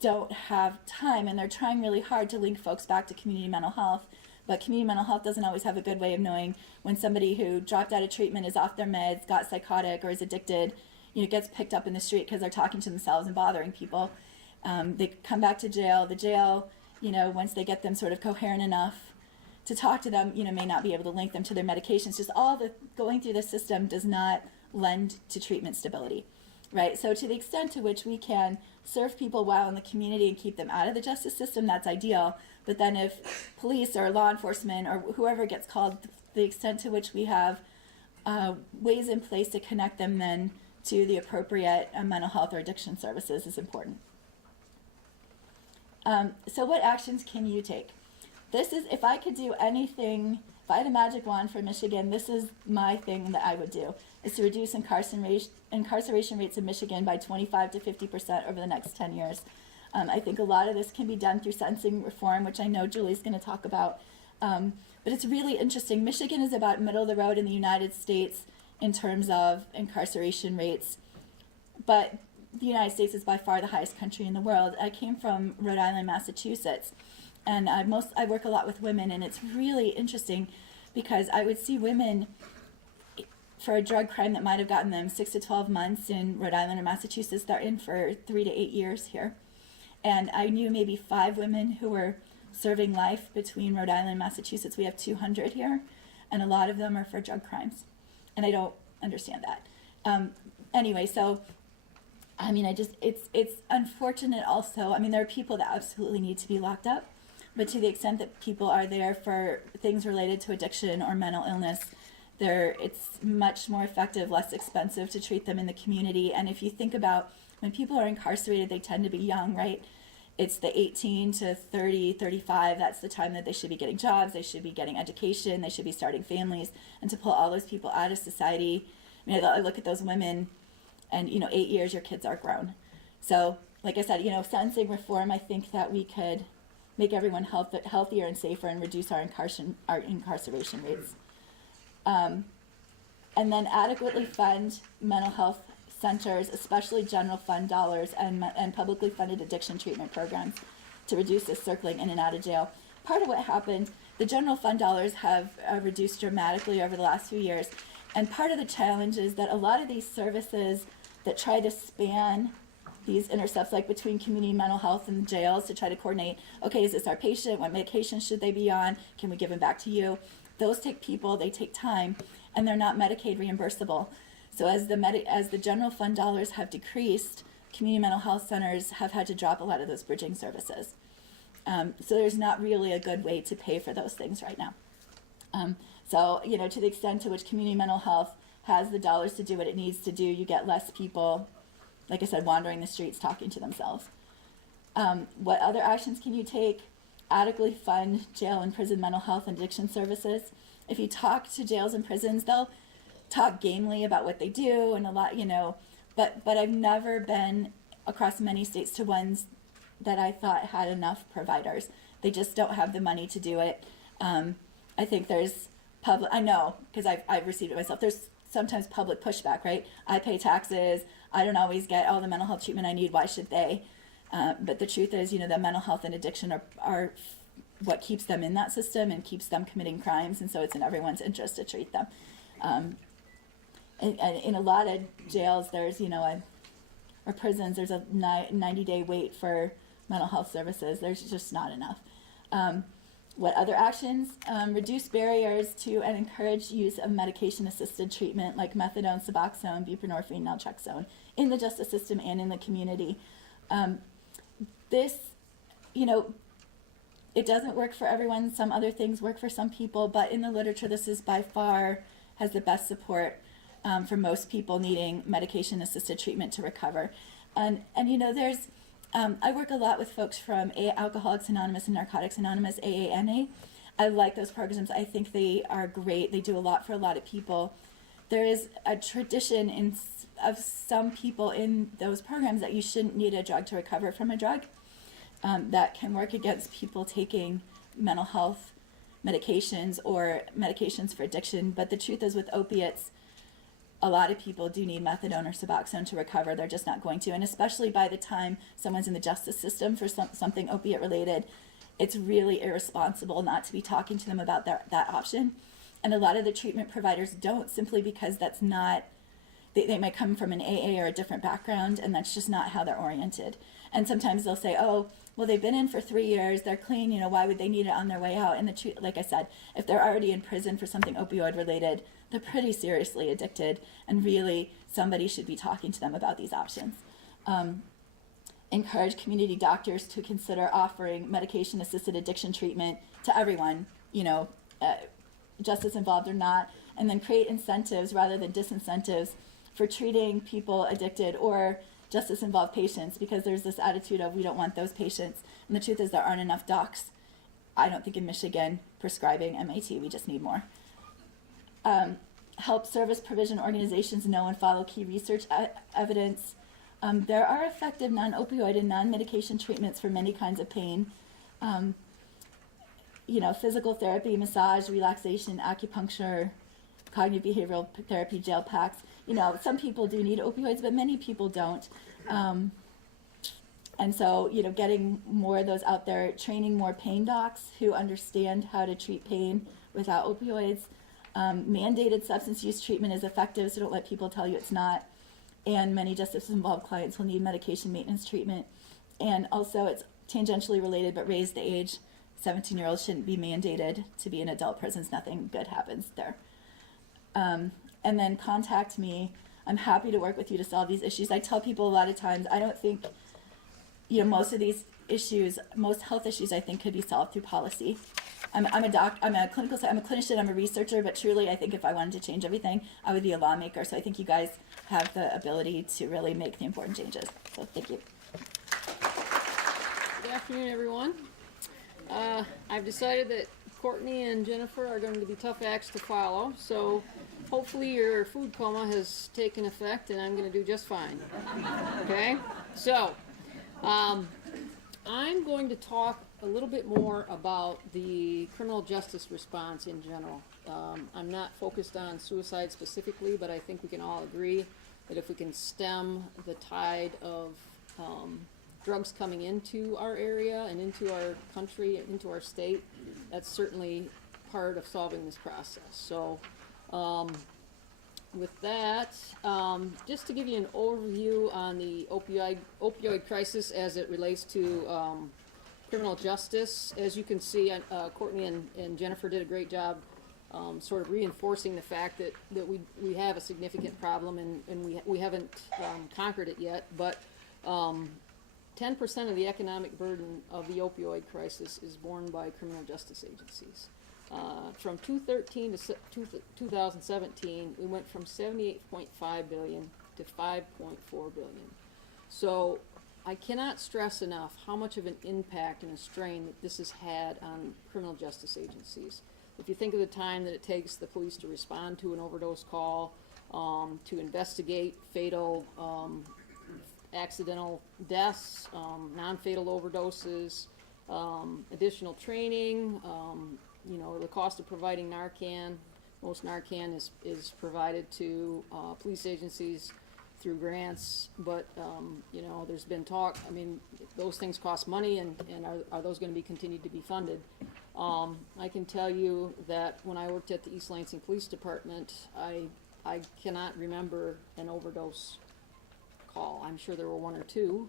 don't have time, and they're trying really hard to link folks back to community mental health, but community mental health doesn't always have a good way of knowing when somebody who dropped out of treatment is off their meds, got psychotic, or is addicted, you know, gets picked up in the street because they're talking to themselves and bothering people. They come back to jail. The jail, you know, once they get them sort of coherent enough to talk to them, you know, may not be able to link them to their medications. Just all the going through the system does not lend to treatment stability, right? So to the extent to which we can serve people while in the community and keep them out of the justice system, that's ideal. But then if police or law enforcement or whoever gets called, the extent to which we have ways in place to connect them then to the appropriate mental health or addiction services is important. So what actions can you take? This is, if I could do anything, if I had a magic wand for Michigan, this is my thing that I would do, is to reduce incarceration rates in Michigan by 25 to 50% over the next 10 years. I think a lot of this can be done through sentencing reform, which I know Julie's going to talk about. But it's really interesting. Michigan is about middle of the road in the United States in terms of incarceration rates, but the United States is by far the highest country in the world. I came from Rhode Island, Massachusetts, and I work a lot with women, and it's really interesting because I would see women for a drug crime that might have gotten them 6 to 12 months in Rhode Island or Massachusetts, they're in for 3 to 8 years here. And I knew maybe 5 women who were serving life between Rhode Island and Massachusetts. We have 200 here, and a lot of them are for drug crimes. And I don't understand that. Anyway, so, I mean, it's unfortunate also. I mean, there are people that absolutely need to be locked up, but to the extent that people are there for things related to addiction or mental illness, it's much more effective, less expensive to treat them in the community. And if you think about when people are incarcerated, they tend to be young, right? It's the 18 to 30, 35, that's the time that they should be getting jobs, they should be getting education, they should be starting families. And to pull all those people out of society, I mean, I look at those women and, 8 years, your kids are grown. So, like I said, sentencing reform, I think that we could make everyone healthier and safer and reduce our incarceration rates. And then adequately fund mental health centers, especially general fund dollars and publicly funded addiction treatment programs to reduce the circling in and out of jail. Part of what happened, the general fund dollars have reduced dramatically over the last few years. And part of the challenge is that a lot of these services that try to span these intercepts, like between community mental health and jails, to try to coordinate, okay, is this our patient? What medication should they be on? Can we give them back to you? Those take people, they take time, and they're not Medicaid reimbursable. So as the general fund dollars have decreased, community mental health centers have had to drop a lot of those bridging services. So there's not really a good way to pay for those things right now. So, to the extent to which community mental health has the dollars to do what it needs to do, you get less people, like I said, wandering the streets talking to themselves. What other actions can you take? Adequately fund jail and prison mental health and addiction services. If you talk to jails and prisons, they'll talk gamely about what they do and a lot, but I've never been across many states to ones that I thought had enough providers. They just don't have the money to do it. I think there's I know, because I've received it myself, there's sometimes public pushback, right? I pay taxes, I don't always get all the mental health treatment I need, why should they? But the truth is, that mental health and addiction are what keeps them in that system and keeps them committing crimes, and so it's in everyone's interest to treat them. And in a lot of jails, there's, or prisons, there's a 90-day wait for mental health services. There's just not enough. What other actions? Reduce barriers to and encourage use of medication-assisted treatment like methadone, Suboxone, buprenorphine, naltrexone in the justice system and in the community. This, it doesn't work for everyone. Some other things work for some people, but in the literature, this is by far has the best support for most people needing medication-assisted treatment to recover. And there's, I work a lot with folks from Alcoholics Anonymous and Narcotics Anonymous, AANA. I like those programs. I think they are great. They do a lot for a lot of people. There is a tradition of some people in those programs that you shouldn't need a drug to recover from a drug. That can work against people taking mental health medications or medications for addiction. But the truth is, with opiates, a lot of people do need methadone or Suboxone to recover. They're just not going to. And especially by the time someone's in the justice system for something opiate related, it's really irresponsible not to be talking to them about that option. And a lot of the treatment providers don't, simply because that's not, they might come from an AA or a different background, and that's just not how they're oriented. And sometimes they'll say, oh, well, they've been in for 3 years, they're clean, why would they need it on their way out? And like I said, if they're already in prison for something opioid related, they're pretty seriously addicted, and really somebody should be talking to them about these options. Encourage community doctors to consider offering medication-assisted addiction treatment to everyone, justice involved or not, and then create incentives rather than disincentives for treating people addicted or justice-involved patients, because there's this attitude of we don't want those patients. And the truth is there aren't enough docs, I don't think, in Michigan prescribing MAT. We just need more. Help service provision organizations know and follow key research evidence. There are effective non-opioid and non-medication treatments for many kinds of pain. Physical therapy, massage, relaxation, acupuncture, cognitive behavioral therapy, jail packs. Some people do need opioids, but many people don't. And so, getting more of those out there, training more pain docs who understand how to treat pain without opioids. Mandated substance use treatment is effective, so don't let people tell you it's not. And many justice-involved clients will need medication maintenance treatment. And also, it's tangentially related, but raise the age. 17-year-olds shouldn't be mandated to be in adult prisons. Nothing good happens there. And then contact me. I'm happy to work with you to solve these issues. I tell people a lot of times, I don't think, most of these issues, most health issues, I think could be solved through policy. I'm a clinician, I'm a researcher, but truly I think if I wanted to change everything, I would be a lawmaker. So I think you guys have the ability to really make the important changes. So thank you. Good afternoon, everyone. I've decided that Courtney and Jennifer are going to be tough acts to follow, so hopefully your food coma has taken effect and I'm going to do just fine. Okay? So, I'm going to talk a little bit more about the criminal justice response in general. I'm not focused on suicide specifically, but I think we can all agree that if we can stem the tide of drugs coming into our area and into our country and into our state, that's certainly part of solving this process. So with that, just to give you an overview on the opioid crisis as it relates to criminal justice, as you can see, Courtney and Jennifer did a great job sort of reinforcing the fact that we have a significant problem and we haven't conquered it yet, but 10% of the economic burden of the opioid crisis is borne by criminal justice agencies. From 2013 to 2017, we went from $78.5 billion to $5.4 billion. So I cannot stress enough how much of an impact and a strain that this has had on criminal justice agencies. If you think of the time that it takes the police to respond to an overdose call, to investigate fatal accidental deaths, non-fatal overdoses, additional training, the cost of providing Narcan. Most Narcan is provided to police agencies through grants, but there's been talk. I mean, those things cost money, and are those going to be continued to be funded? I can tell you that when I worked at the East Lansing Police Department, I cannot remember an overdose call. I'm sure there were one or two,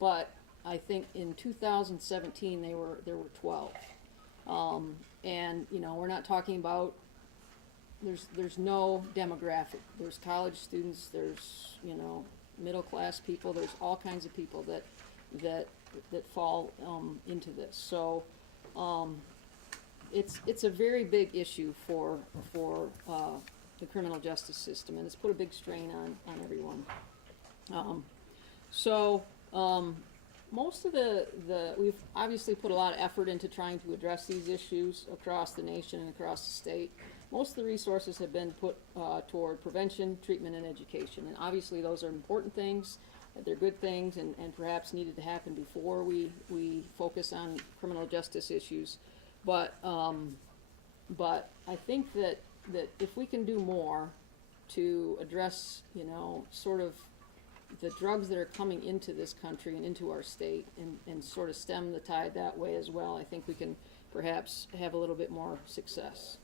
but I think in 2017 there were 12. And we're not talking about, there's no demographic. There's college students, there's middle class people, there's all kinds of people that fall into this. So it's a very big issue for the criminal justice system, and it's put a big strain on everyone. Most of we've obviously put a lot of effort into trying to address these issues across the nation and across the state. Most of the resources have been put toward prevention, treatment, and education. And obviously those are important things. They're good things and perhaps needed to happen before we focus on criminal justice issues. But I think that if we can do more to address, sort of the drugs that are coming into this country and into our state and sort of stem the tide that way as well, I think we can perhaps have a little bit more success.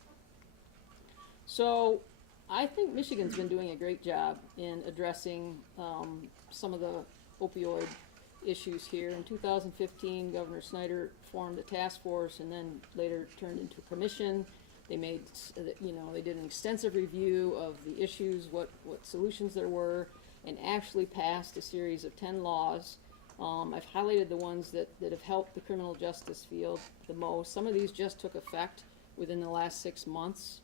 So I think Michigan's been doing a great job in addressing some of the opioid issues here. In 2015, Governor Snyder formed a task force and then later turned into a commission. They made, they did an extensive review of the issues, what solutions there were, and actually passed a series of 10 laws. I've highlighted the ones that have helped the criminal justice field the most. Some of these just took effect within the last 6 months.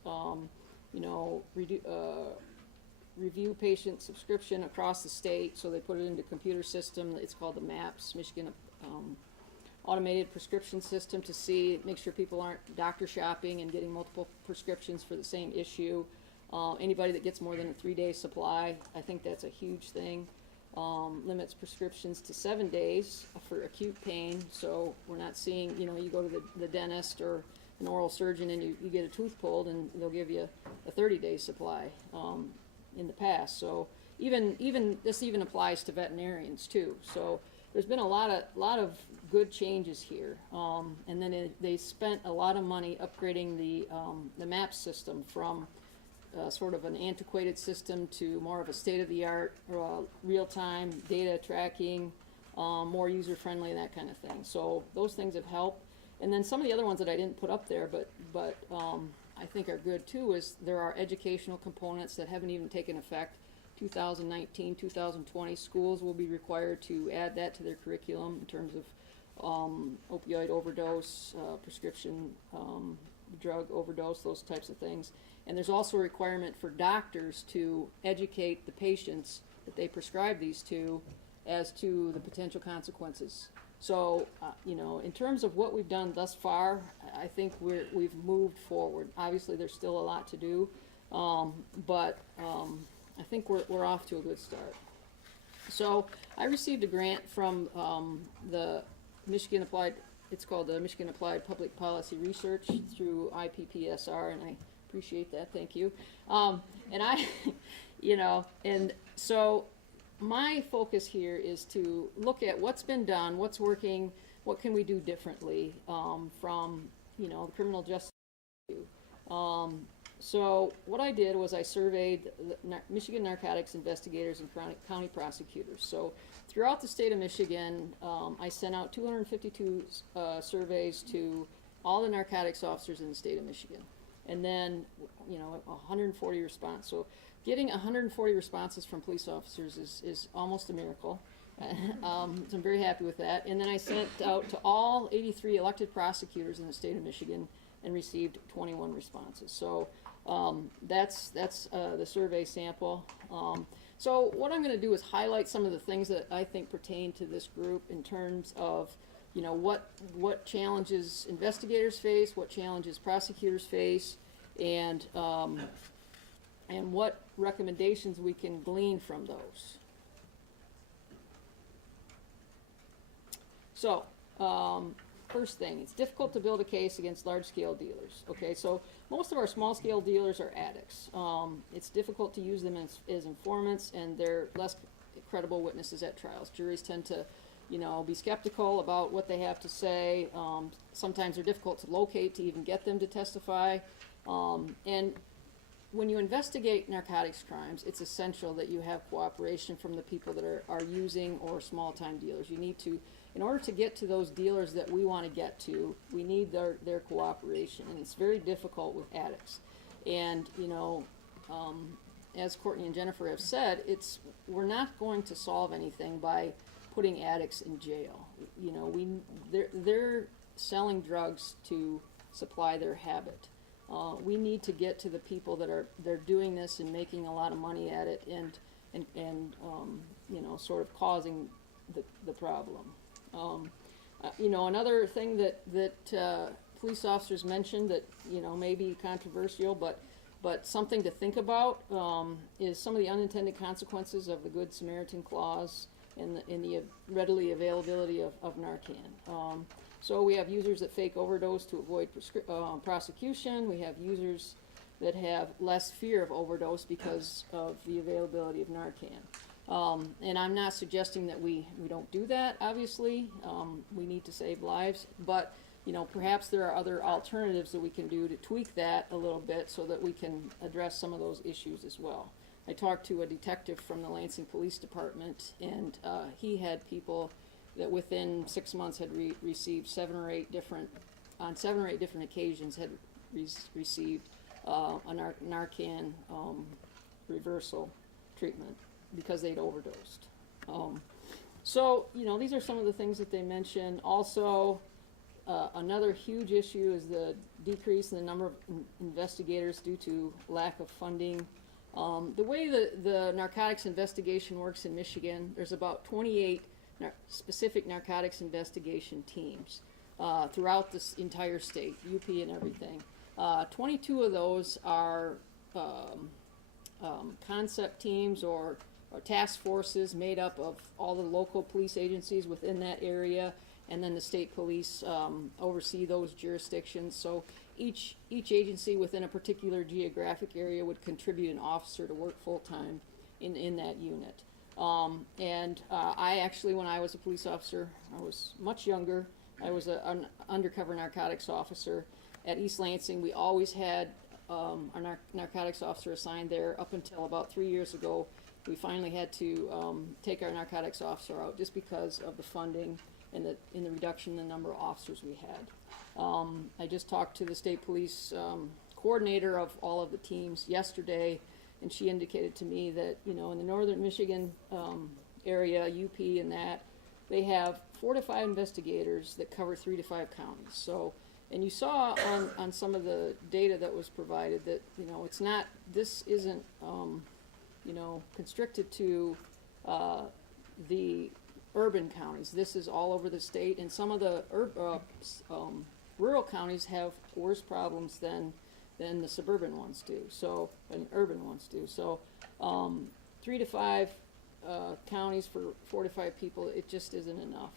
Review patient subscription across the state, so they put it into a computer system. It's called the MAPS, Michigan Automated Prescription System, to make sure people aren't doctor shopping and getting multiple prescriptions for the same issue. Anybody that gets more than a 3-day supply, I think that's a huge thing. Limits prescriptions to 7 days for acute pain, so we're not seeing, you go to the dentist or an oral surgeon and you get a tooth pulled and they'll give you a 30-day supply in the past. So this even applies to veterinarians too. So there's been a lot of good changes here. And then they spent a lot of money upgrading the map system from sort of an antiquated system to more of a state-of-the-art, real-time data tracking, more user-friendly, and that kind of thing. So those things have helped. And then some of the other ones that I didn't put up there, but I think are good too, is there are educational components that haven't even taken effect. 2019, 2020, schools will be required to add that to their curriculum in terms of opioid overdose, prescription drug overdose, those types of things. And there's also a requirement for doctors to educate the patients that they prescribe these to as to the potential consequences. So, in terms of what we've done thus far, I think we've moved forward. Obviously, there's still a lot to do, but I think we're off to a good start. So, I received a grant from the Michigan Applied, it's called the Michigan Applied Public Policy Research through IPPSR, and I appreciate that, thank you. And I, and so my focus here is to look at what's been done, what's working, what can we do differently from, the criminal justice view. So what I did was I surveyed the Michigan narcotics investigators and county prosecutors. So throughout the state of Michigan, I sent out 252 surveys to all the narcotics officers in the state of Michigan. And then, 140 response. So getting 140 responses from police officers is almost a miracle. So I'm very happy with that. And then I sent out to all 83 elected prosecutors in the state of Michigan and received 21 responses. So that's the survey sample. So what I'm going to do is highlight some of the things that I think pertain to this group in terms of what challenges investigators face, what challenges prosecutors face, and what recommendations we can glean from those. So, first thing, it's difficult to build a case against large-scale dealers. Okay, so most of our small-scale dealers are addicts. It's difficult to use them as informants, and they're less credible witnesses at trials. Juries tend to be skeptical about what they have to say. Sometimes they're difficult to locate to even get them to testify. And when you investigate narcotics crimes, it's essential that you have cooperation from the people that are using or small-time dealers. You need to, in order to get to those dealers that we want to get to, we need their cooperation, and it's very difficult with addicts. And, as Courtney and Jennifer have said, we're not going to solve anything by putting addicts in jail. They're selling drugs to supply their habit. We need to get to the people they're doing this and making a lot of money at it and sort of causing the problem. Another thing that police officers mentioned that may be controversial, but something to think about is some of the unintended consequences of the Good Samaritan Clause and the readily availability of Narcan. So we have users that fake overdose to avoid prosecution. We have users that have less fear of overdose because of the availability of Narcan. And I'm not suggesting that we don't do that, obviously. We need to save lives, but perhaps there are other alternatives that we can do to tweak that a little bit so that we can address some of those issues as well. I talked to a detective from the Lansing Police Department, and he had people that within 6 months had received 7 or 8 different occasions had received a Narcan reversal treatment because they'd overdosed. So, these are some of the things that they mention. Also, another huge issue is the decrease in the number of investigators due to lack of funding. The way the narcotics investigation works in Michigan, there's about 28 specific narcotics investigation teams throughout this entire state, UP and everything. 22 of those are concept teams or task forces made up of all the local police agencies within that area, and then the state police oversee those jurisdictions. So each agency within a particular geographic area would contribute an officer to work full-time in that unit. I actually, when I was a police officer, I was much younger. I was an undercover narcotics officer at East Lansing. We always had our narcotics officer assigned there up until about 3 years ago. We finally had to take our narcotics officer out just because of the funding and the reduction in the number of officers we had. I just talked to the state police coordinator of all of the teams yesterday, and she indicated to me that, in the northern Michigan area, UP and that, they have 4 to 5 investigators that cover 3 to 5 counties. So, and you saw on some of the data that was provided that, this isn't, constricted to the urban counties. This is all over the state, and some of the rural counties have worse problems than the suburban ones do, and urban ones do. So 3 to 5 counties for 4 to 5 people, it just isn't enough.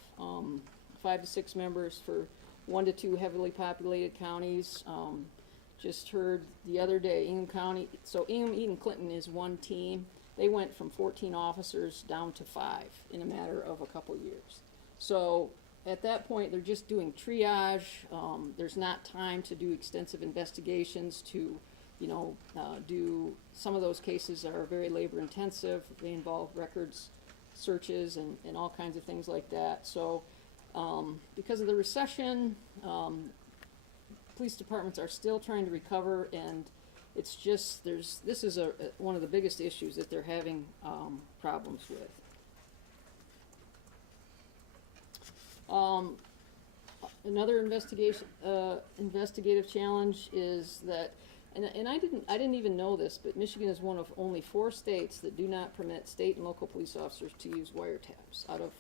5 to 6 members for 1 to 2 heavily populated counties. Just heard the other day, Ingham County, so Ingham, Eden, Clinton is one team. They went from 14 officers down to 5 in a matter of a couple years. So at that point, they're just doing triage. There's not time to do extensive investigations to, do, some of those cases are very labor intensive. They involve records searches and all kinds of things like that. So because of the recession, police departments are still trying to recover, and it's just, this is one of the biggest issues that they're having problems with. Another investigative challenge is that, and I didn't even know this, but Michigan is one of only 4 states that do not permit state and local police officers to use wiretaps. Out of,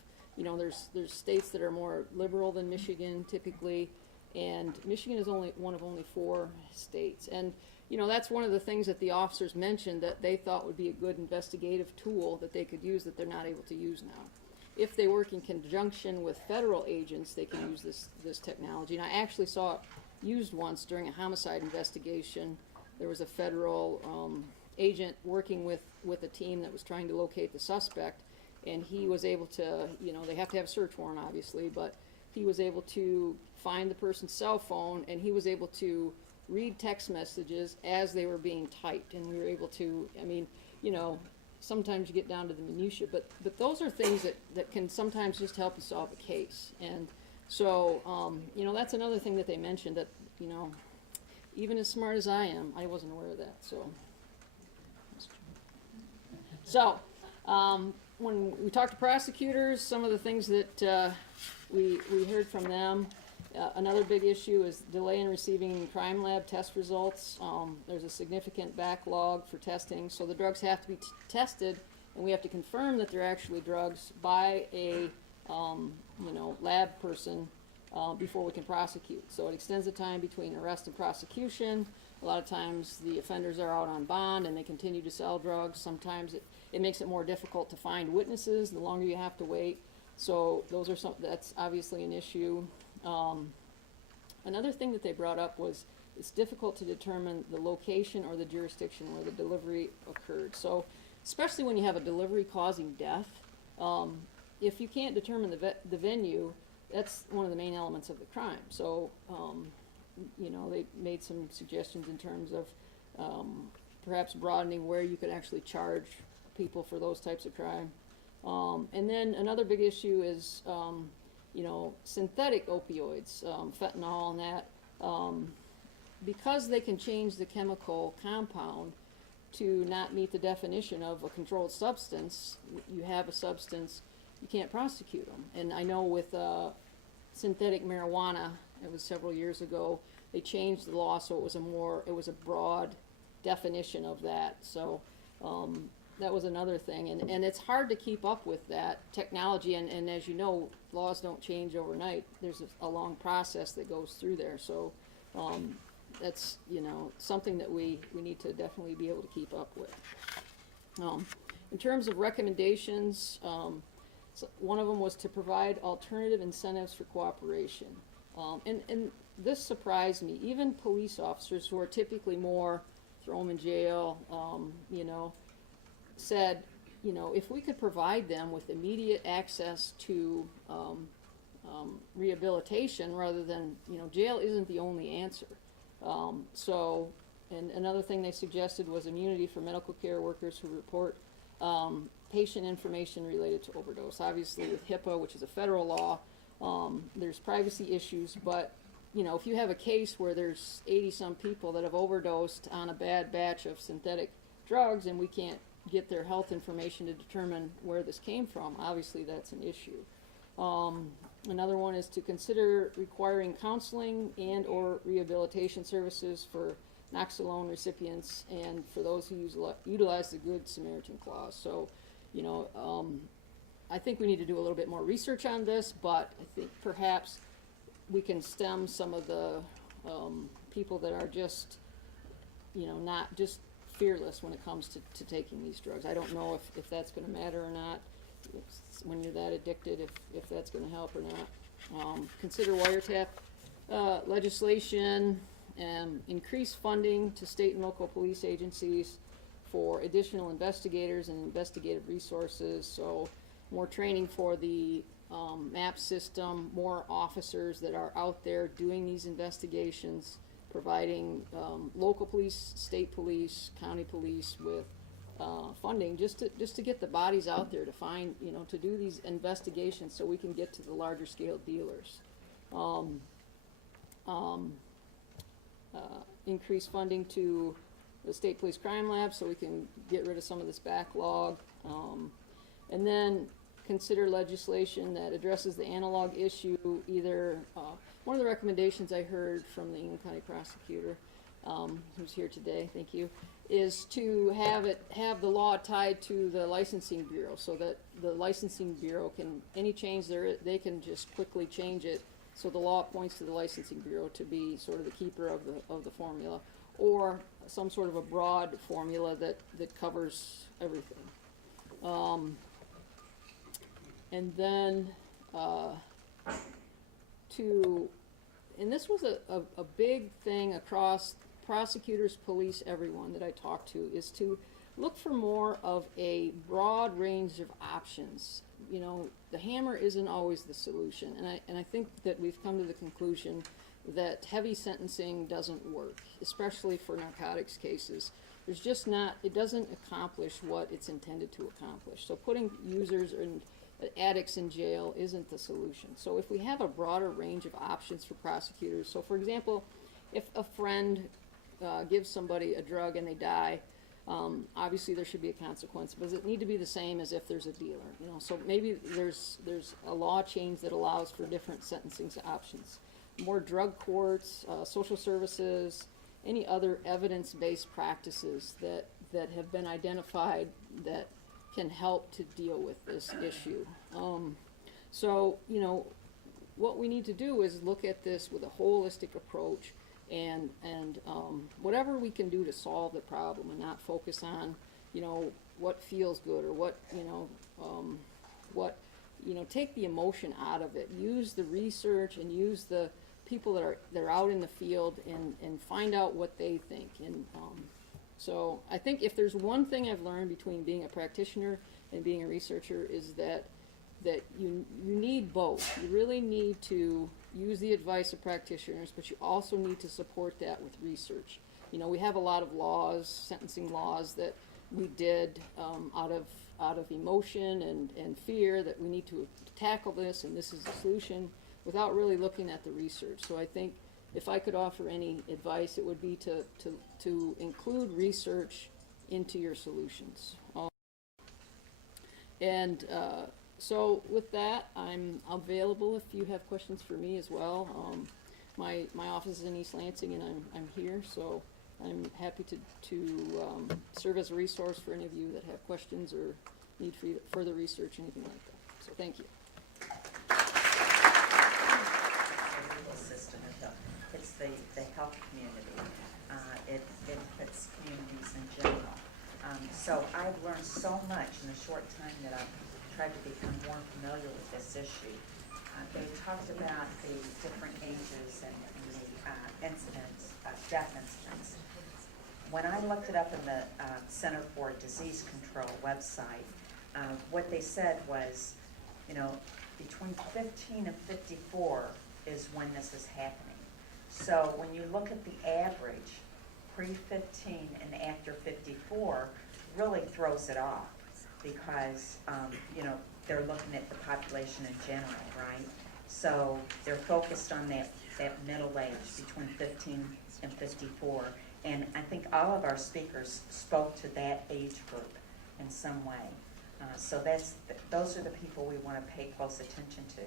there's states that are more liberal than Michigan typically, and Michigan is one of only 4 states. And that's one of the things that the officers mentioned that they thought would be a good investigative tool that they could use that they're not able to use now. If they work in conjunction with federal agents, they can use this technology. And I actually saw it used once during a homicide investigation. There was a federal agent working with a team that was trying to locate the suspect, and he was able to, they have to have a search warrant obviously, but he was able to find the person's cell phone, and he was able to read text messages as they were being typed, and we were able to, sometimes you get down to the minutia, but those are things that can sometimes just help you solve a case. And so, that's another thing that they mentioned, that, even as smart as I am, I wasn't aware of that, so. When we talked to prosecutors, some of the things that we heard from them, another big issue is delay in receiving crime lab test results. There's a significant backlog for testing, so the drugs have to be tested, and we have to confirm that they're actually drugs by a lab person before we can prosecute. So it extends the time between arrest and prosecution. A lot of times the offenders are out on bond and they continue to sell drugs. Sometimes it makes it more difficult to find witnesses the longer you have to wait. So those are that's obviously an issue. Another thing that they brought up was it's difficult to determine the location or the jurisdiction where the delivery occurred. So especially when you have a delivery causing death, if you can't determine the venue, that's one of the main elements of the crime. So they made some suggestions in terms of perhaps broadening where you could actually charge people for those types of crime. And then another big issue is, synthetic opioids, fentanyl and that, because they can change the chemical compound to not meet the definition of a controlled substance. You have a substance, you can't prosecute them. And I know with synthetic marijuana, it was several years ago, they changed the law so it was a broad definition of that. So that was another thing, and it's hard to keep up with that technology, and as you know, laws don't change overnight. There's a long process that goes through there. So that's something that we need to definitely be able to keep up with. In terms of recommendations, so one of them was to provide alternative incentives for cooperation. And this surprised me. Even police officers who are typically more throw them in jail, said, you know, if we could provide them with immediate access to rehabilitation rather than, you know, jail isn't the only answer. And another thing they suggested was immunity for medical care workers who report patient information related to overdose. Obviously with HIPAA, which is a federal law, there's privacy issues, but you know, if you have a case where there's 80-some people that have overdosed on a bad batch of synthetic drugs and we can't get their health information to determine where this came from, obviously that's an issue. Another one is to consider requiring counseling and or rehabilitation services for Naloxone recipients and for those who utilize the Good Samaritan Clause. So, you know, I think we need to do a little bit more research on this, but I think perhaps we can stem some of the people that are just, you know, not just fearless when it comes to taking these drugs. I don't know if that's going to matter or not when you're that addicted, if that's going to help or not. Consider wiretap legislation and increase funding to state and local police agencies for additional investigators and investigative resources. So more training for the MAP system, more officers that are out there doing these investigations, providing local police, state police, county police with funding just to get the bodies out there to find, you know, to do these investigations so we can get to the larger scale dealers. Increase funding to the state police crime lab so we can get rid of some of this backlog. And then consider legislation that addresses the analog issue. Either one of the recommendations I heard from the England County prosecutor, who's here today, thank you, is to have the law tied to the licensing bureau so that the licensing bureau can, any change they can just quickly change it. So the law points to the licensing bureau to be sort of the keeper of the formula, or some sort of a broad formula that covers everything. And then and this was a big thing across prosecutors, police, everyone that I talked to, is to look for more of a broad range of options. You know, the hammer isn't always the solution, and I think that we've come to the conclusion that heavy sentencing doesn't work, especially for narcotics cases. There's just not, it doesn't accomplish what it's intended to accomplish. So putting users and addicts in jail isn't the solution. So if we have a broader range of options for prosecutors, so for example, if a friend gives somebody a drug and they die, obviously there should be a consequence, but does it need to be the same as if there's a dealer? You know, so maybe there's a law change that allows for different sentencing options. More drug courts, social services, any other evidence-based practices that have been identified that can help to deal with this issue. So, you know, what we need to do is look at this with a holistic approach and whatever we can do to solve the problem and not focus on, you know, what feels good or what, take the emotion out of it. Use the research and use the people that are out in the field and find out what they think. And so I think if there's one thing I've learned between being a practitioner and being a researcher is that you need both. You really need to use the advice of practitioners, but you also need to support that with research. You know, we have a lot of laws, sentencing laws, that we did out of emotion and fear that we need to tackle this and this is the solution without really looking at the research. So I think if I could offer any advice, it would be to include research into your solutions. So with that, I'm available if you have questions for me as well. My office is in East Lansing, and I'm here, so I'm happy to serve as a resource for any of you that have questions or need further research, anything like that. So thank you. System, it's the health community. It fits communities in general. So I've learned so much in the short time that I've tried to become more familiar with this issue. They talked about the different ages and the incidents, death incidents. When I looked it up in the Center for Disease Control website, what they said was, between 15 and 54 is when this is happening. So when you look at the average, pre-15 and after 54 really throws it off because, they're looking at the population in general, right? So they're focused on that middle age between 15 and 54. And I think all of our speakers spoke to that age group in some way. So those are the people we want to pay close attention to.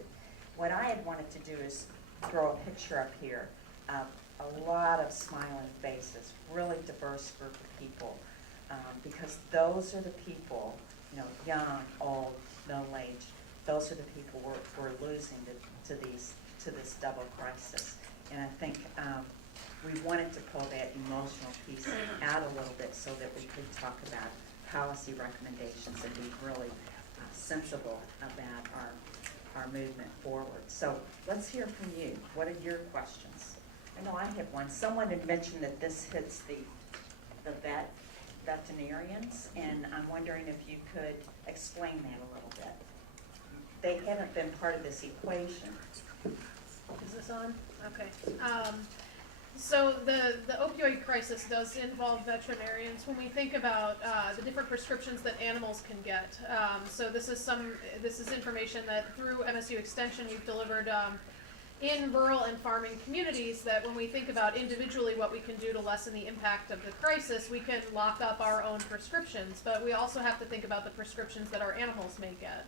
What I had wanted to do is throw a picture up here of a lot of smiling faces, really diverse group of people, because those are the people, young, old, middle-aged, those are the people we're losing to this double crisis. And I think we wanted to pull that emotional piece out a little bit so that we could talk about policy recommendations and be really sensible about our movement forward. So let's hear from you. What are your questions? I know I have one. Someone had mentioned that this hits the veterinarians, and I'm wondering if you could explain that a little bit. They haven't been part of this equation. Is this on? Okay. So the opioid crisis does involve veterinarians when we think about the different prescriptions that animals can get. So this is information that through MSU Extension we've delivered in rural and farming communities, that when we think about individually what we can do to lessen the impact of the crisis, we can lock up our own prescriptions, but we also have to think about the prescriptions that our animals may get.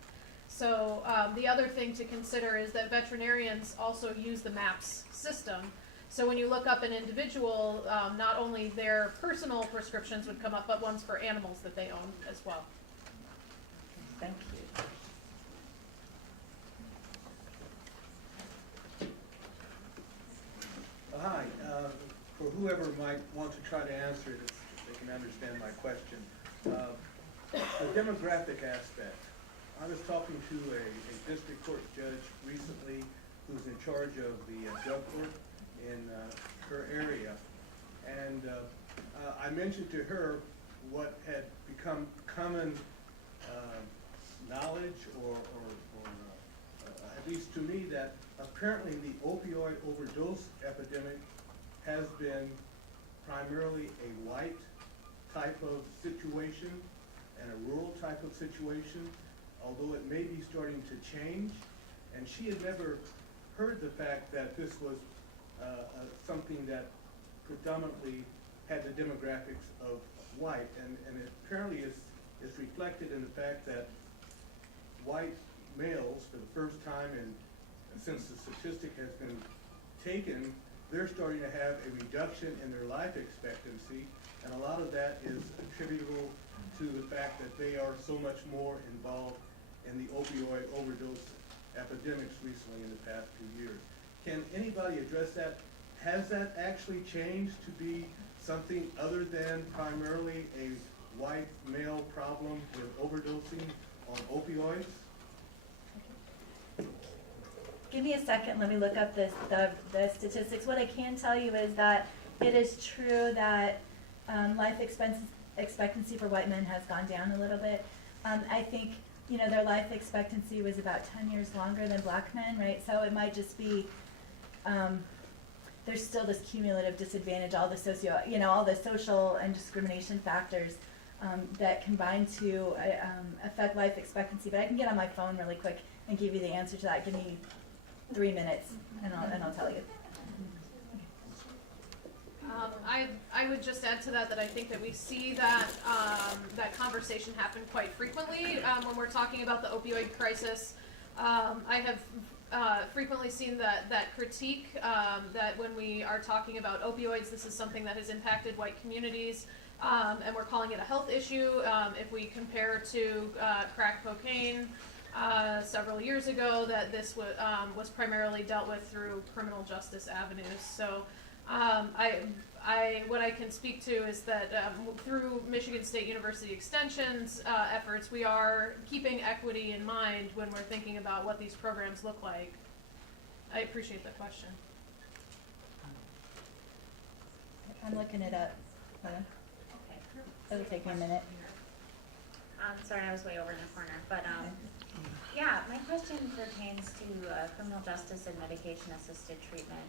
So the other thing to consider is that veterinarians also use the MAPS system. So when you look up an individual, not only their personal prescriptions would come up, but ones for animals that they own as well. Thank you. Hi, for whoever might want to try to answer it, if they can understand my question. The demographic aspect. I was talking to a district court judge recently who's in charge of the drug court in her area, and I mentioned to her what had become common knowledge, or at least to me, that apparently the opioid overdose epidemic has been primarily a white type of situation and a rural type of situation, although it may be starting to change. And she had never heard the fact that this was something that predominantly had the demographics of white, and it apparently is reflected in the fact that white males, for the first time since the statistic has been taken, they're starting to have a reduction in their life expectancy, and a lot of that is attributable to the fact that they are so much more involved in the opioid overdose epidemics recently in the past 2 years. Can anybody address that? Has that actually changed to be something other than primarily a white male problem with overdosing on opioids? Give me a second, let me look up the statistics. What I can tell you is that it is true that life expectancy for white men has gone down a little bit. I think, their life expectancy was about 10 years longer than black men, right? So it might just be, there's still this cumulative disadvantage, all the all the social and discrimination factors that combine to affect life expectancy. But I can get on my phone really quick and give you the answer to that. Give me 3 minutes, and I'll tell you. I would just add to that I think that we see that that conversation happen quite frequently when we're talking about the opioid crisis. I have frequently seen that critique that when we are talking about opioids, this is something that has impacted white communities, and we're calling it a health issue. If we compare to crack cocaine several years ago, that this was primarily dealt with through criminal justice avenues. So what I can speak to is that through Michigan State University Extension's efforts, we are keeping equity in mind when we're thinking about what these programs look like. I appreciate the question. I'm looking it up. Hold on. It'll take me a minute. Sorry, I was way over in the corner, but, yeah, my question pertains to, criminal justice and medication-assisted treatment.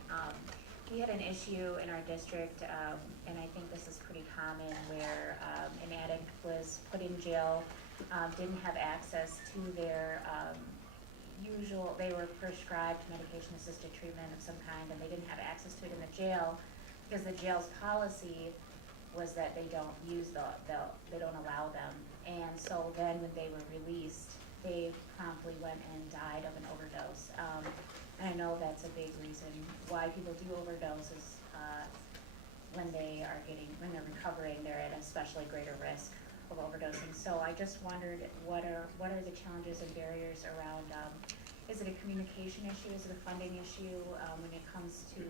We had an issue in our district, and I think this is pretty common, where, an addict was put in jail, didn't have access to their, they were prescribed medication-assisted treatment of some kind, and they didn't have access to it in the jail, because the jail's policy was that they don't use they don't allow them. And so then when they were released, they promptly went and died of an overdose. And I know that's a big reason why people do overdoses. When they're recovering, they're at especially greater risk of overdosing. So I just wondered, what are the challenges and barriers around, is it a communication issue, is it a funding issue, when it comes to,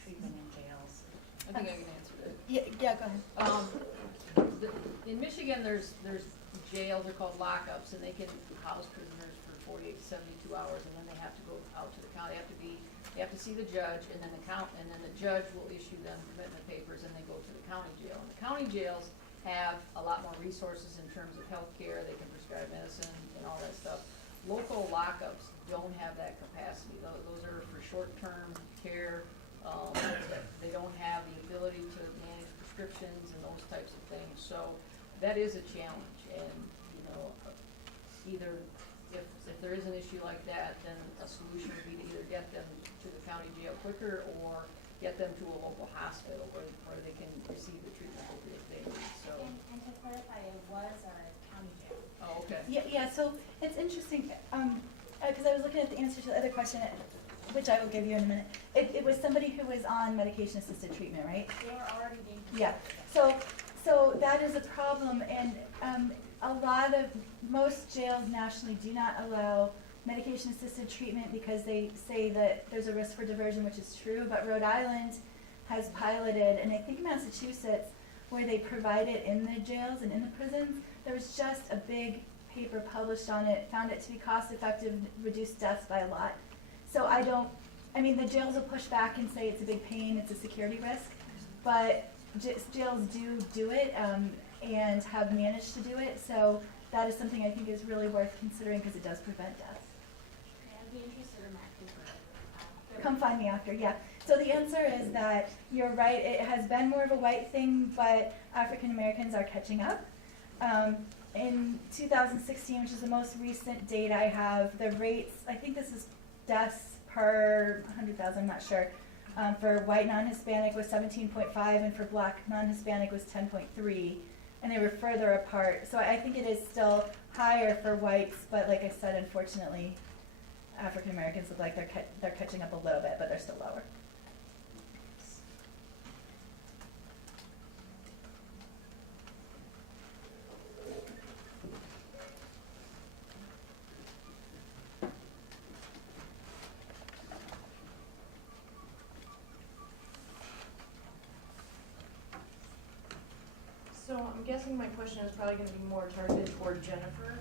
treatment in jails? I think I can answer that. Yeah, go ahead. In Michigan, there's jails, they're called lockups, and they can house prisoners for 48 to 72 hours, and then they have to go out to the county. They have to see the judge, and then the judge will issue them commitment papers, and they go to the county jail. And the county jails have a lot more resources in terms of health care. They can prescribe medicine and all that stuff. Local lockups don't have that capacity. Those are for short-term care. They don't have the ability to manage prescriptions and those types of things. So that is a challenge. And, either if there is an issue like that, then a solution would be to either get them to the county jail quicker or get them to a local hospital where they can receive the treatment that they need. So. And to clarify, it was a county jail. Oh, okay. Yeah, so it's interesting, because I was looking at the answer to the other question, which I will give you in a minute. It was somebody who was on medication-assisted treatment, right? They were already being. Yeah, so that is a problem, and most jails nationally do not allow medication-assisted treatment because they say that there's a risk for diversion, which is true, but Rhode Island has piloted, and I think Massachusetts, where they provide it in the jails and in the prisons. There was just a big paper published on it, found it to be cost-effective, reduced deaths by a lot. So the jails will push back and say it's a big pain, it's a security risk, but jails do it and have managed to do it, so that is something I think is really worth considering because it does prevent deaths. I'd be interested in that too. Come find me after, yeah. So the answer is that you're right, it has been more of a white thing, but African Americans are catching up. In 2016, which is the most recent data I have, the rates, I think this is deaths per 100,000, I'm not sure, for white non-Hispanic was 17.5 and for black non-Hispanic was 10.3, and they were further apart. So I think it is still higher for whites, but like I said, unfortunately, African Americans look like they're catching up a little bit, but they're still lower. So I'm guessing my question is probably gonna be more targeted toward Jennifer.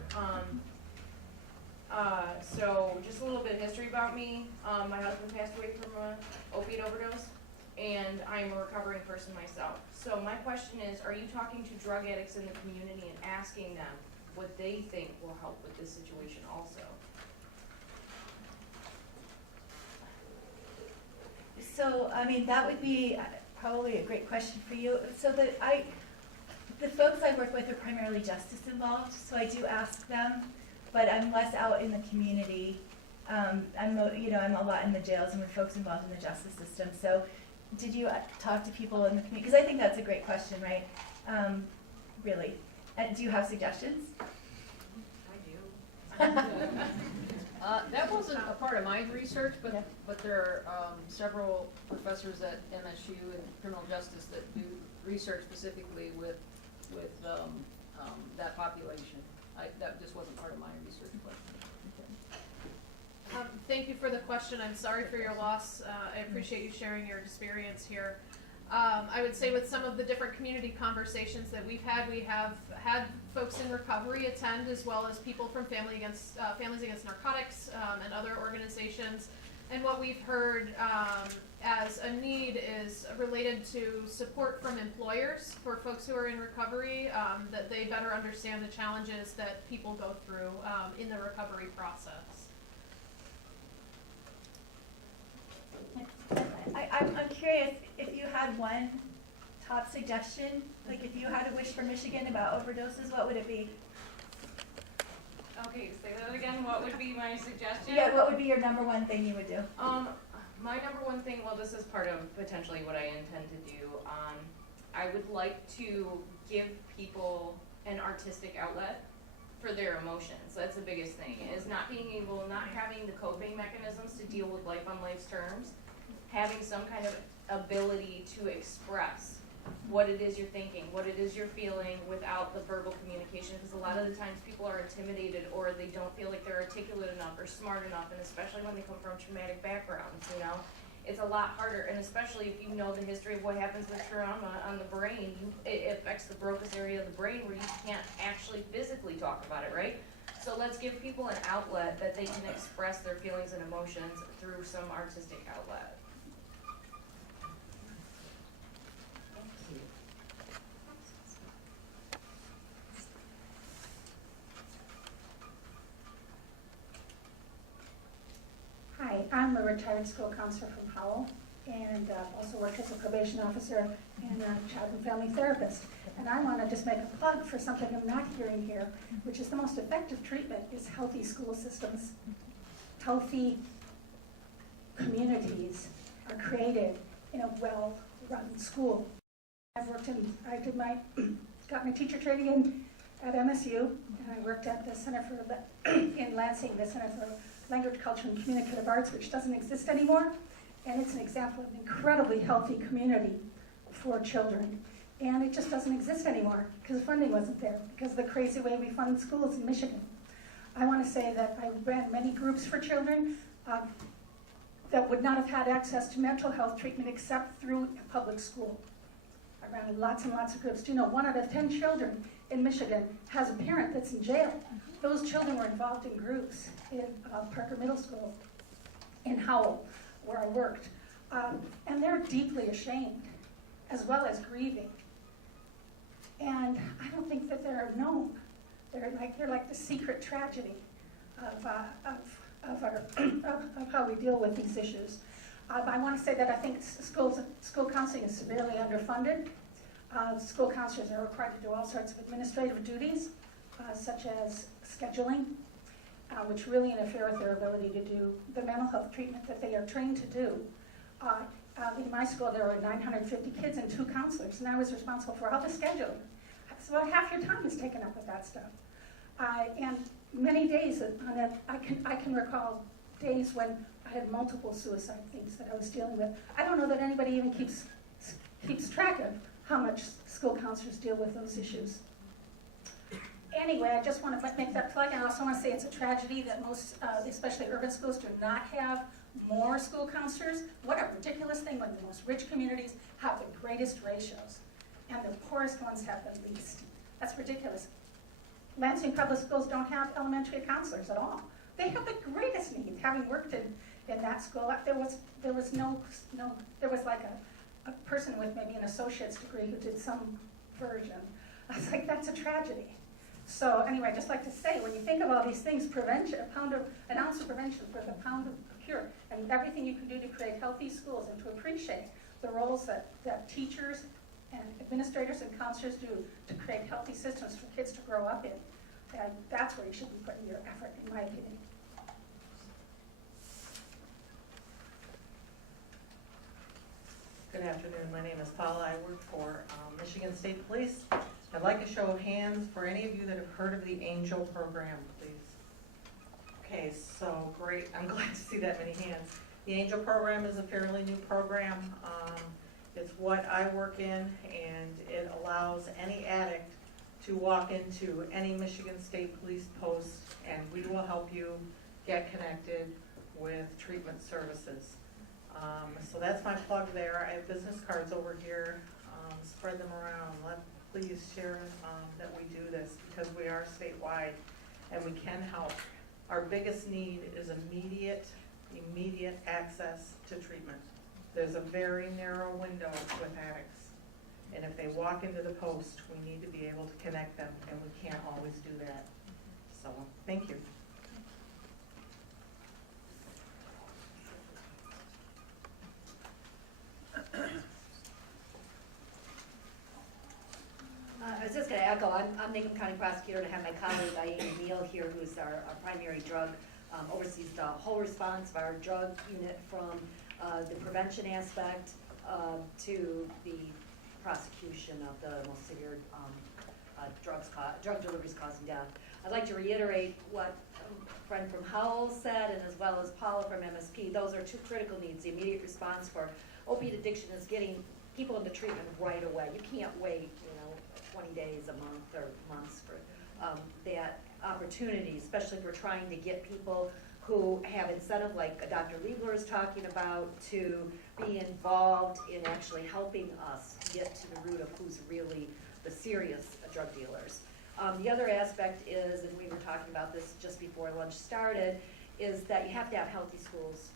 So just a little bit of history about me. My husband passed away from an opiate overdose, and I'm a recovering person myself. So my question is, are you talking to drug addicts in the community and asking them what they think will help with this situation also? So, that would be probably a great question for you. So the folks I work with are primarily justice involved, so I do ask them, but I'm less out in the community. I'm a lot in the jails and with folks involved in the justice system. So did you talk to people in the community? Because I think that's a great question, right? Really. Do you have suggestions? I do. That wasn't a part of my research, but Yeah. but there are several professors at MSU in criminal justice that do research specifically with that population. That just wasn't part of my research, but. Thank you for the question. I'm sorry for your loss. I appreciate you sharing your experience here. I would say with some of the different community conversations that we have had folks in recovery attend, as well as people from Families Against Narcotics and other organizations. And what we've heard as a need is related to support from employers for folks who are in recovery, that they better understand the challenges that people go through in the recovery process. I'm curious if you had one top suggestion, like if you had a wish for Michigan about overdoses, what would it be? Okay, say that again. What would be my suggestion? Yeah, what would be your number one thing you would do? My number one thing, well, this is part of potentially what I intend to do. I would like to give people an artistic outlet for their emotions. That's the biggest thing, is not having the coping mechanisms to deal with life on life's terms, having some kind of ability to express what it is you're thinking, what it is you're feeling without the verbal communication, because a lot of the times people are intimidated or they don't feel like they're articulate enough or smart enough, and especially when they come from traumatic backgrounds, you know, it's a lot harder, and especially if you know the history of what happens with trauma on the brain, it affects the broca's area of the brain where you can't actually physically talk about it, right? So let's give people an outlet that they can express their feelings and emotions through some artistic outlet. Hi, I'm a retired school counselor from Howell, and also work as a probation officer and a child and family therapist. And I want to just make a plug for something I'm not hearing here, which is the most effective treatment is healthy school systems. Healthy communities are created in a well-run school. Got my teacher training at MSU, and I worked at the Center for, in Lansing, the Center for Language, Culture, and Communicative Arts, which doesn't exist anymore. And it's an example of an incredibly healthy community for children. And it just doesn't exist anymore because the funding wasn't there, because of the crazy way we fund schools in Michigan. I want to say that I ran many groups for children that would not have had access to mental health treatment except through a public school. I ran lots and lots of groups. Do you know 1 out of 10 children in Michigan has a parent that's in jail? Those children were involved in groups in Parker Middle School, in Howell, where I worked. And they're deeply ashamed, as well as grieving. And I don't think that they're known. They're like the secret tragedy of how we deal with these issues. I want to say that I think school counseling is severely underfunded. School counselors are required to do all sorts of administrative duties, such as scheduling, which really interfere with their ability to do the mental health treatment that they are trained to do. In my school, there were 950 kids and 2 counselors, and I was responsible for all the scheduling. So about half your time is taken up with that stuff. And many days on it, I can recall days when I had multiple suicide things that I was dealing with. I don't know that anybody even keeps track of how much school counselors deal with those issues. Anyway, I just want to make that plug, and I also want to say it's a tragedy that most, especially urban schools, do not have more school counselors. What a ridiculous thing when the most rich communities have the greatest ratios, and the poorest ones have the least. That's ridiculous. Lansing Public Schools don't have elementary counselors at all. They have the greatest need. Having worked in that school, there was like a person with maybe an associate's degree who did some version. I was like, that's a tragedy. So anyway, I'd just like to say, when you think of all these things, prevention, an ounce of prevention for the pound of cure, and everything you can do to create healthy schools and to appreciate the roles that teachers and administrators and counselors do to create healthy systems for kids to grow up in. And that's where you should be putting your effort, in my opinion. Good afternoon. My name is Paula. I work for Michigan State Police. I'd like a show of hands for any of you that have heard of the Angel program, please. Okay, so great. I'm glad to see that many hands. The Angel program is a fairly new program. It's what I work in, and it allows any addict to walk into any Michigan State Police post, and we will help you get connected with treatment services. So that's my plug there. I have business cards over here. Spread them around. Please share that we do this, because we are statewide and we can help. Our biggest need is immediate immediate access to treatment. There's a very narrow window with addicts. And if they walk into the post, we need to be able to connect them, and we can't always do that. So, thank you. I was just going to echo, I'm Macomb County Prosecutor, and I have my colleague Diane Neal here, who's our primary drug, oversees the whole response of our drug unit from the prevention aspect to the prosecution of the most severe drug deliveries causing death. I'd like to reiterate what a friend from Howell said, and as well as Paula from MSP. Those are two critical needs. The immediate response for opiate addiction is getting people into treatment right away. You can't wait, 20 days, a month, or months for that opportunity, especially if we're trying to get people who have incentive, like Dr. Liebler is talking about, to be involved in actually helping us get to the root of who's really the serious drug dealers. The other aspect is, and we were talking about this just before lunch started, is that you have to have healthy schools.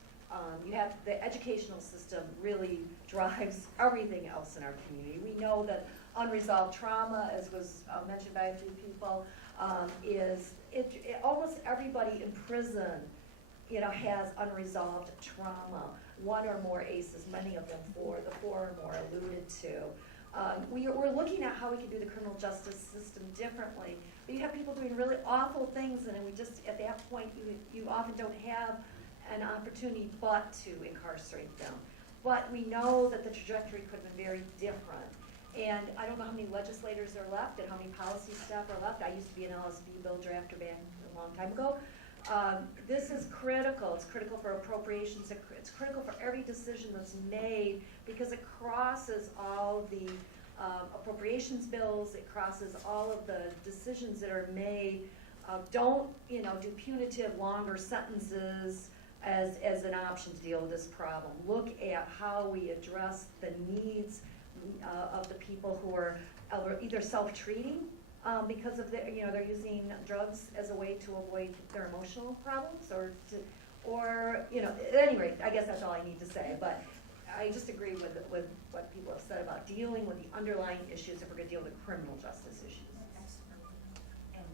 The educational system really drives everything else in our community. We know that unresolved trauma, as was mentioned by a few people, is almost everybody in prison, has unresolved trauma. One or more ACEs, many of them the four or more alluded to. We're looking at how we can do the criminal justice system differently. But you have people doing really awful things, and we just, at that point, you often don't have an opportunity but to incarcerate them. But we know that the trajectory could have been very different. And I don't know how many legislators are left and how many policy staff are left. I used to be an LSB bill drafter back a long time ago. This is critical. It's critical for appropriations. It's critical for every decision that's made because it crosses all the appropriations bills. It crosses all of the decisions that are made. Don't do punitive longer sentences as an option to deal with this problem. Look at how we address the needs of the people who are either self-treating because of they're using drugs as a way to avoid their emotional problems, or at any rate, I guess that's all I need to say. But I just agree with what people have said about dealing with the underlying issues if we're going to deal with criminal justice issues. And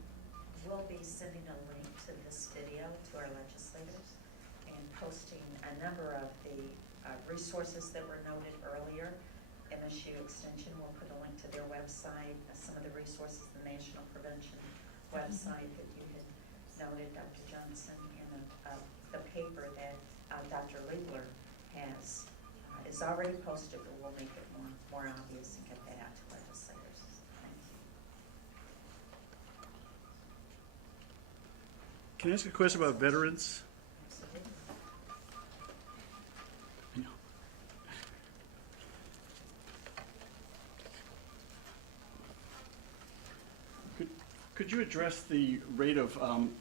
we'll be sending a link to this video to our legislators and posting a number of the resources that were noted earlier. MSU Extension will put a link to their website, some of the resources, the National Prevention website that you had noted, Dr. Johnson, and the paper that Dr. Liebler has is already posted, but we'll make it more obvious and get that out to legislators. Thank you. Can I ask a question about veterans? Absolutely. Could you address the rate of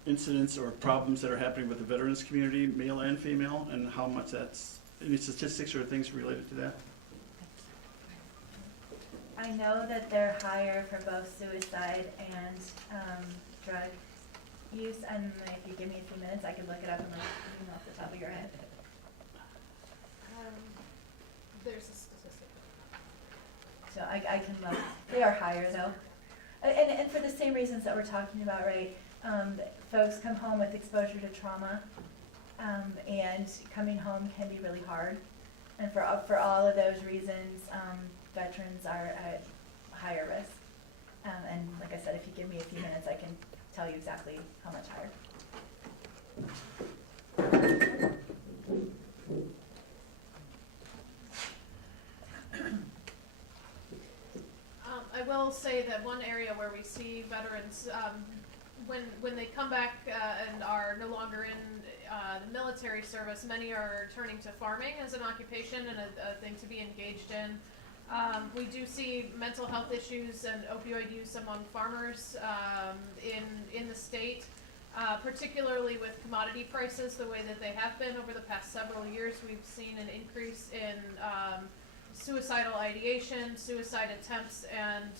incidents or problems that are happening with the veterans community, male and female, and how much that's, any statistics or things related to that? I know that they're higher for both suicide and drug use, and if you give me a few minutes, I can look it up and off the top of your head. There's a statistic. So I can look. They are higher though. And for the same reasons that we're talking about, right? Folks come home with exposure to trauma, and coming home can be really hard. And for all of those reasons, veterans are at higher risk. And like I said, if you give me a few minutes, I can tell you exactly how much higher. I will say that one area where we see veterans, when they come back and are no longer in the military service, many are turning to farming as an occupation and a thing to be engaged in. We do see mental health issues and opioid use among farmers in the state, particularly with commodity prices the way that they have been over the past several years. We've seen an increase in suicidal ideation, suicide attempts, and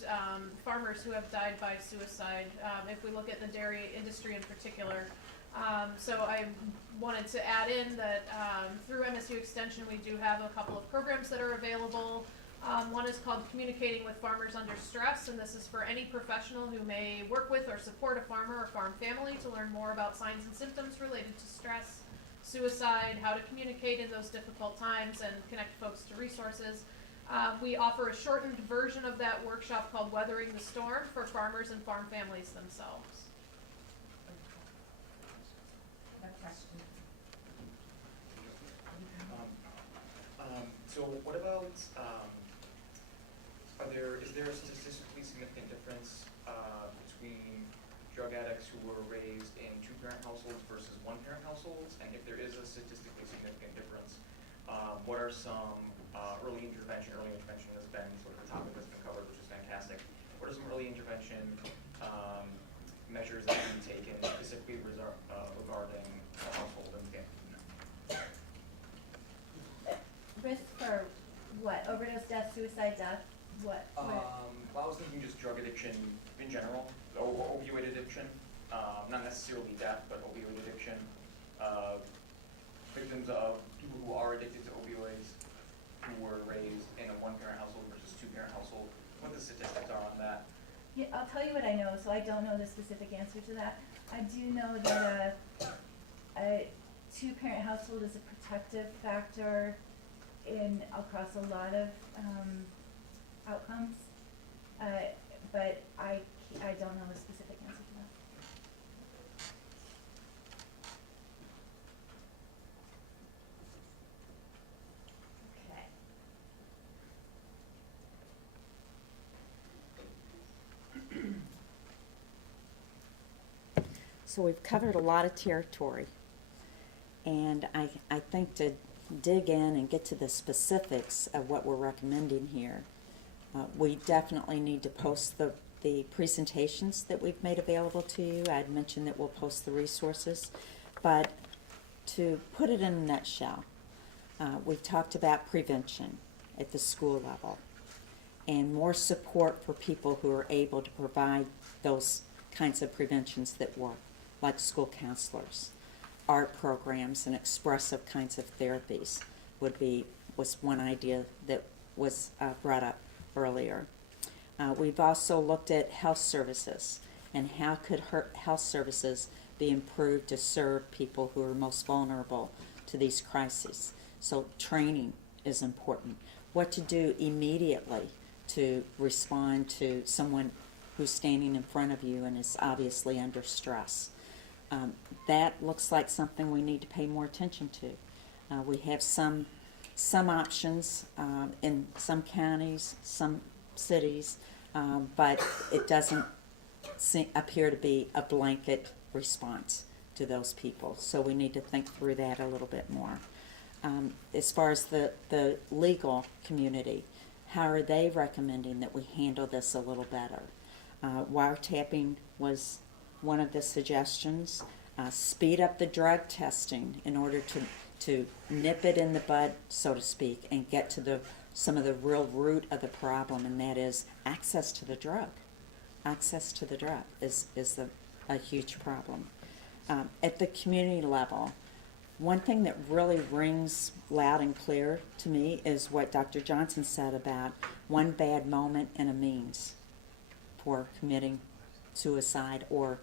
farmers who have died by suicide. If we look at the dairy industry in particular, So I wanted to add in that through MSU Extension, we do have a couple of programs that are available. One is called Communicating with Farmers Under Stress, and this is for any professional who may work with or support a farmer or farm family to learn more about signs and symptoms related to stress, suicide, how to communicate in those difficult times, and connect folks to resources. We offer a shortened version of that workshop called Weathering the Storm for farmers and farm families themselves. So what about, is there a statistically significant difference between drug addicts who were raised in two-parent households versus one-parent households? And if there is a statistically significant difference, what are some early intervention has been sort of a topic that's been covered, which is fantastic. What are some early intervention measures that can be taken specifically regarding household and family? Risk for what? Overdose death, suicide death? What? Well, I was thinking just drug addiction in general, opioid addiction, not necessarily death, but opioid addiction. Victims of people who are addicted to opioids who were raised in a one-parent household versus two-parent household. What the statistics are on that? Yeah, I'll tell you what I know, so I don't know the specific answer to that. I do know that a two-parent household is a protective factor across a lot of outcomes, but I don't know the specific answer to that. So we've covered a lot of territory, and I think to dig in and get to the specifics of what we're recommending here, we definitely need to post the presentations that we've made available to you. I'd mentioned that we'll post the resources, but to put it in a nutshell, we've talked about prevention at the school level and more support for people who are able to provide those kinds of preventions that work, like school counselors. Art programs and expressive kinds of therapies was one idea that was brought up earlier. We've also looked at health services and how could health services be improved to serve people who are most vulnerable to these crises. So training is important. What to do immediately to respond to someone who's standing in front of you and is obviously under stress. That looks like something we need to pay more attention to. We have some options in some counties, some cities, but it doesn't appear to be a blanket response to those people. So we need to think through that a little bit more. As far as the legal community, how are they recommending that we handle this a little better? Wiretapping was one of the suggestions. Speed up the drug testing in order to nip it in the bud, so to speak, and get to some of the real root of the problem, and that is access to the drug. Access to the drug is a huge problem. At the community level, one thing that really rings loud and clear to me is what Dr. Johnson said about one bad moment and a means for committing suicide or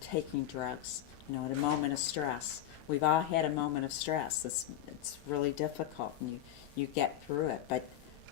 taking drugs, at a moment of stress. We've all had a moment of stress. It's really difficult, and you get through it.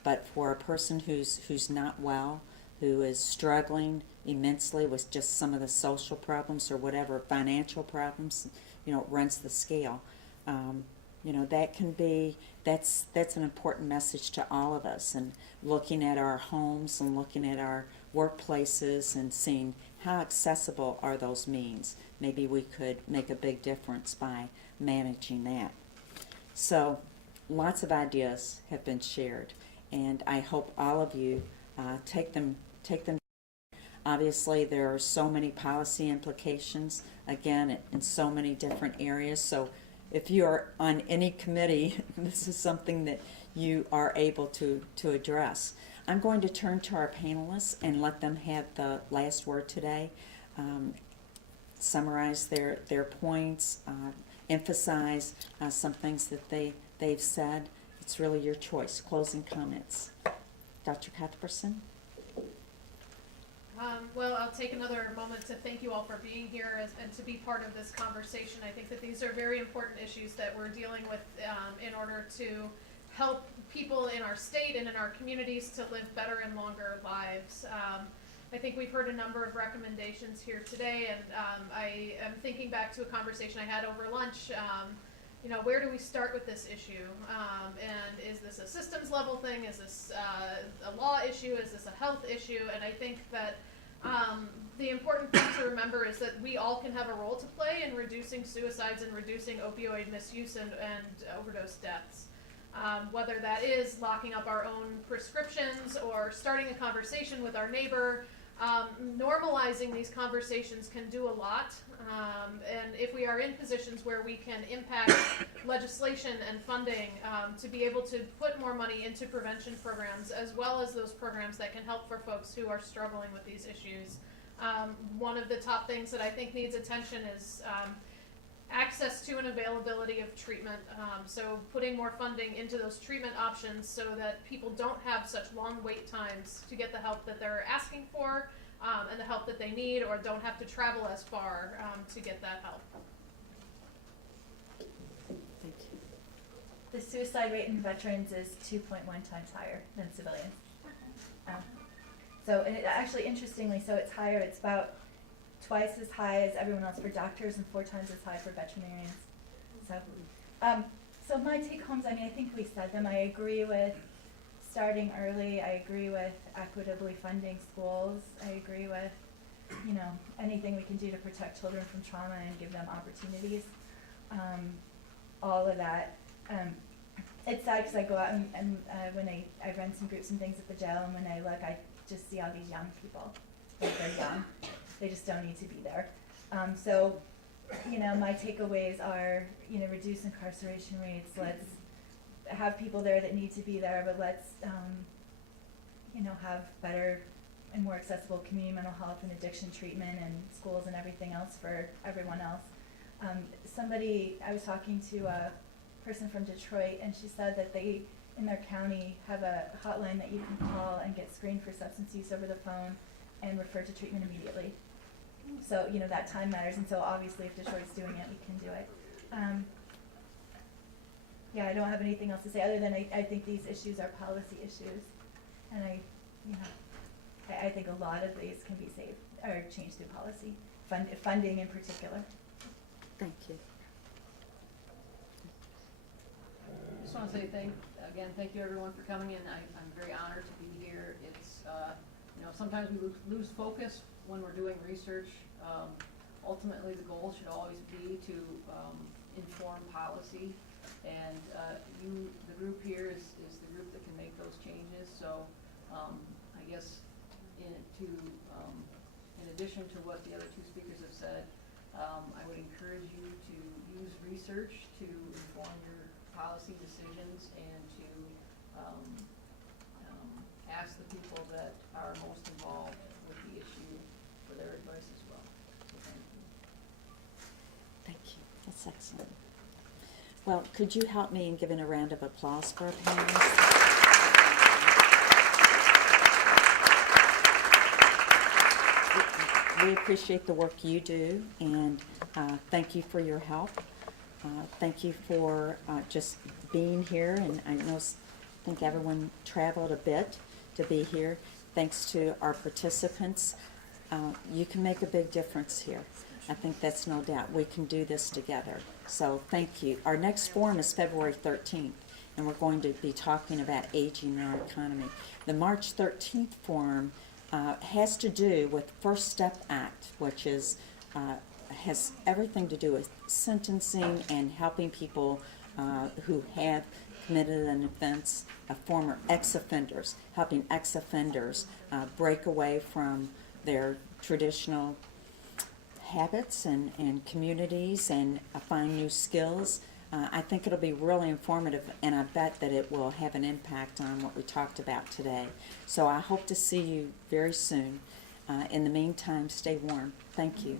But for a person who's not well, who is struggling immensely with just some of the social problems or whatever, financial problems, it runs the scale. That can be, that's an important message to all of us, and looking at our homes and looking at our workplaces and seeing how accessible are those means. Maybe we could make a big difference by managing that. So lots of ideas have been shared, and I hope all of you take them. Obviously, there are so many policy implications, again, in so many different areas. So if you are on any committee, this is something that you are able to address. I'm going to turn to our panelists and let them have the last word today. summarize their points, emphasize some things that they've said. It's really your choice. Closing comments. Dr. Cuthbertson? Well, I'll take another moment to thank you all for being here and to be part of this conversation. I think that these are very important issues that we're dealing with in order to help people in our state and in our communities to live better and longer lives. I think we've heard a number of recommendations here today, and I am thinking back to a conversation I had over lunch. You know, where do we start with this issue? And is this a systems level thing? Is this a law issue? Is this a health issue? And I think that the important thing to remember is that we all can have a role to play in reducing suicides and reducing opioid misuse and overdose deaths. Whether that is locking up our own prescriptions or starting a conversation with our neighbor, normalizing these conversations can do a lot. And if we are in positions where we can impact legislation and funding to be able to put more money into prevention programs, as well as those programs that can help for folks who are struggling with these issues. One of the top things that I think needs attention is access to and availability of treatment. So putting more funding into those treatment options so that people don't have such long wait times to get the help that they're asking for and the help that they need, or don't have to travel as far to get that help. Thank you. The suicide rate in veterans is 2.1 times higher than civilians. So, and it actually, interestingly, so it's higher, it's about twice as high as everyone else for doctors and 4 times as high for veterinarians. So, so my take homes, I mean, I think we said them. I agree with starting early. I agree with equitably funding schools. I agree with, you know, anything we can do to protect children from trauma and give them opportunities. All of that. It's sad because I go out and when I run some groups and things at the jail, and when I look, I just see all these young people. Like, they're young. They just don't need to be there. So, you know, my takeaways are, you know, reduce incarceration rates. Let's have people there that need to be there, but let's, you know, have better and more accessible community mental health and addiction treatment and schools and everything else for everyone else. I was talking to a person from Detroit, and she said that they, in their county, have a hotline that you can call and get screened for substance use over the phone and referred to treatment immediately. So, you know, that time matters, and so obviously if Detroit's doing it, we can do it. Yeah, I don't have anything else to say other than I think these issues are policy issues, and I think a lot of these can be saved or changed through policy, funding in particular. Thank you. I just want to say thank you everyone for coming in. I'm very honored to be here. It's, you know, sometimes we lose focus when we're doing research. Ultimately, the goal should always be to inform policy, and the group here is the group that can make those changes. So I guess in addition to what the other 2 speakers have said, I would encourage you to use research to inform your policy decisions and to ask the people that are most involved with the issue for their advice as well. So thank you. Thank you. That's excellent. Well, could you help me in giving a round of applause for our panelists? We appreciate the work you do, and thank you for your help. Thank you for just being here, and I think everyone traveled a bit to be here. Thanks to our participants. You can make a big difference here. I think that's no doubt. We can do this together. So thank you. Our next forum is February 13th, and we're going to be talking about aging in our economy. The March 13th forum has to do with First Step Act, which is has everything to do with sentencing and helping people who have committed an offense, former ex-offenders, helping ex-offenders break away from their traditional habits and communities and find new skills. I think it'll be really informative, and I bet that it will have an impact on what we talked about today. So I hope to see you very soon. In the meantime, stay warm. Thank you.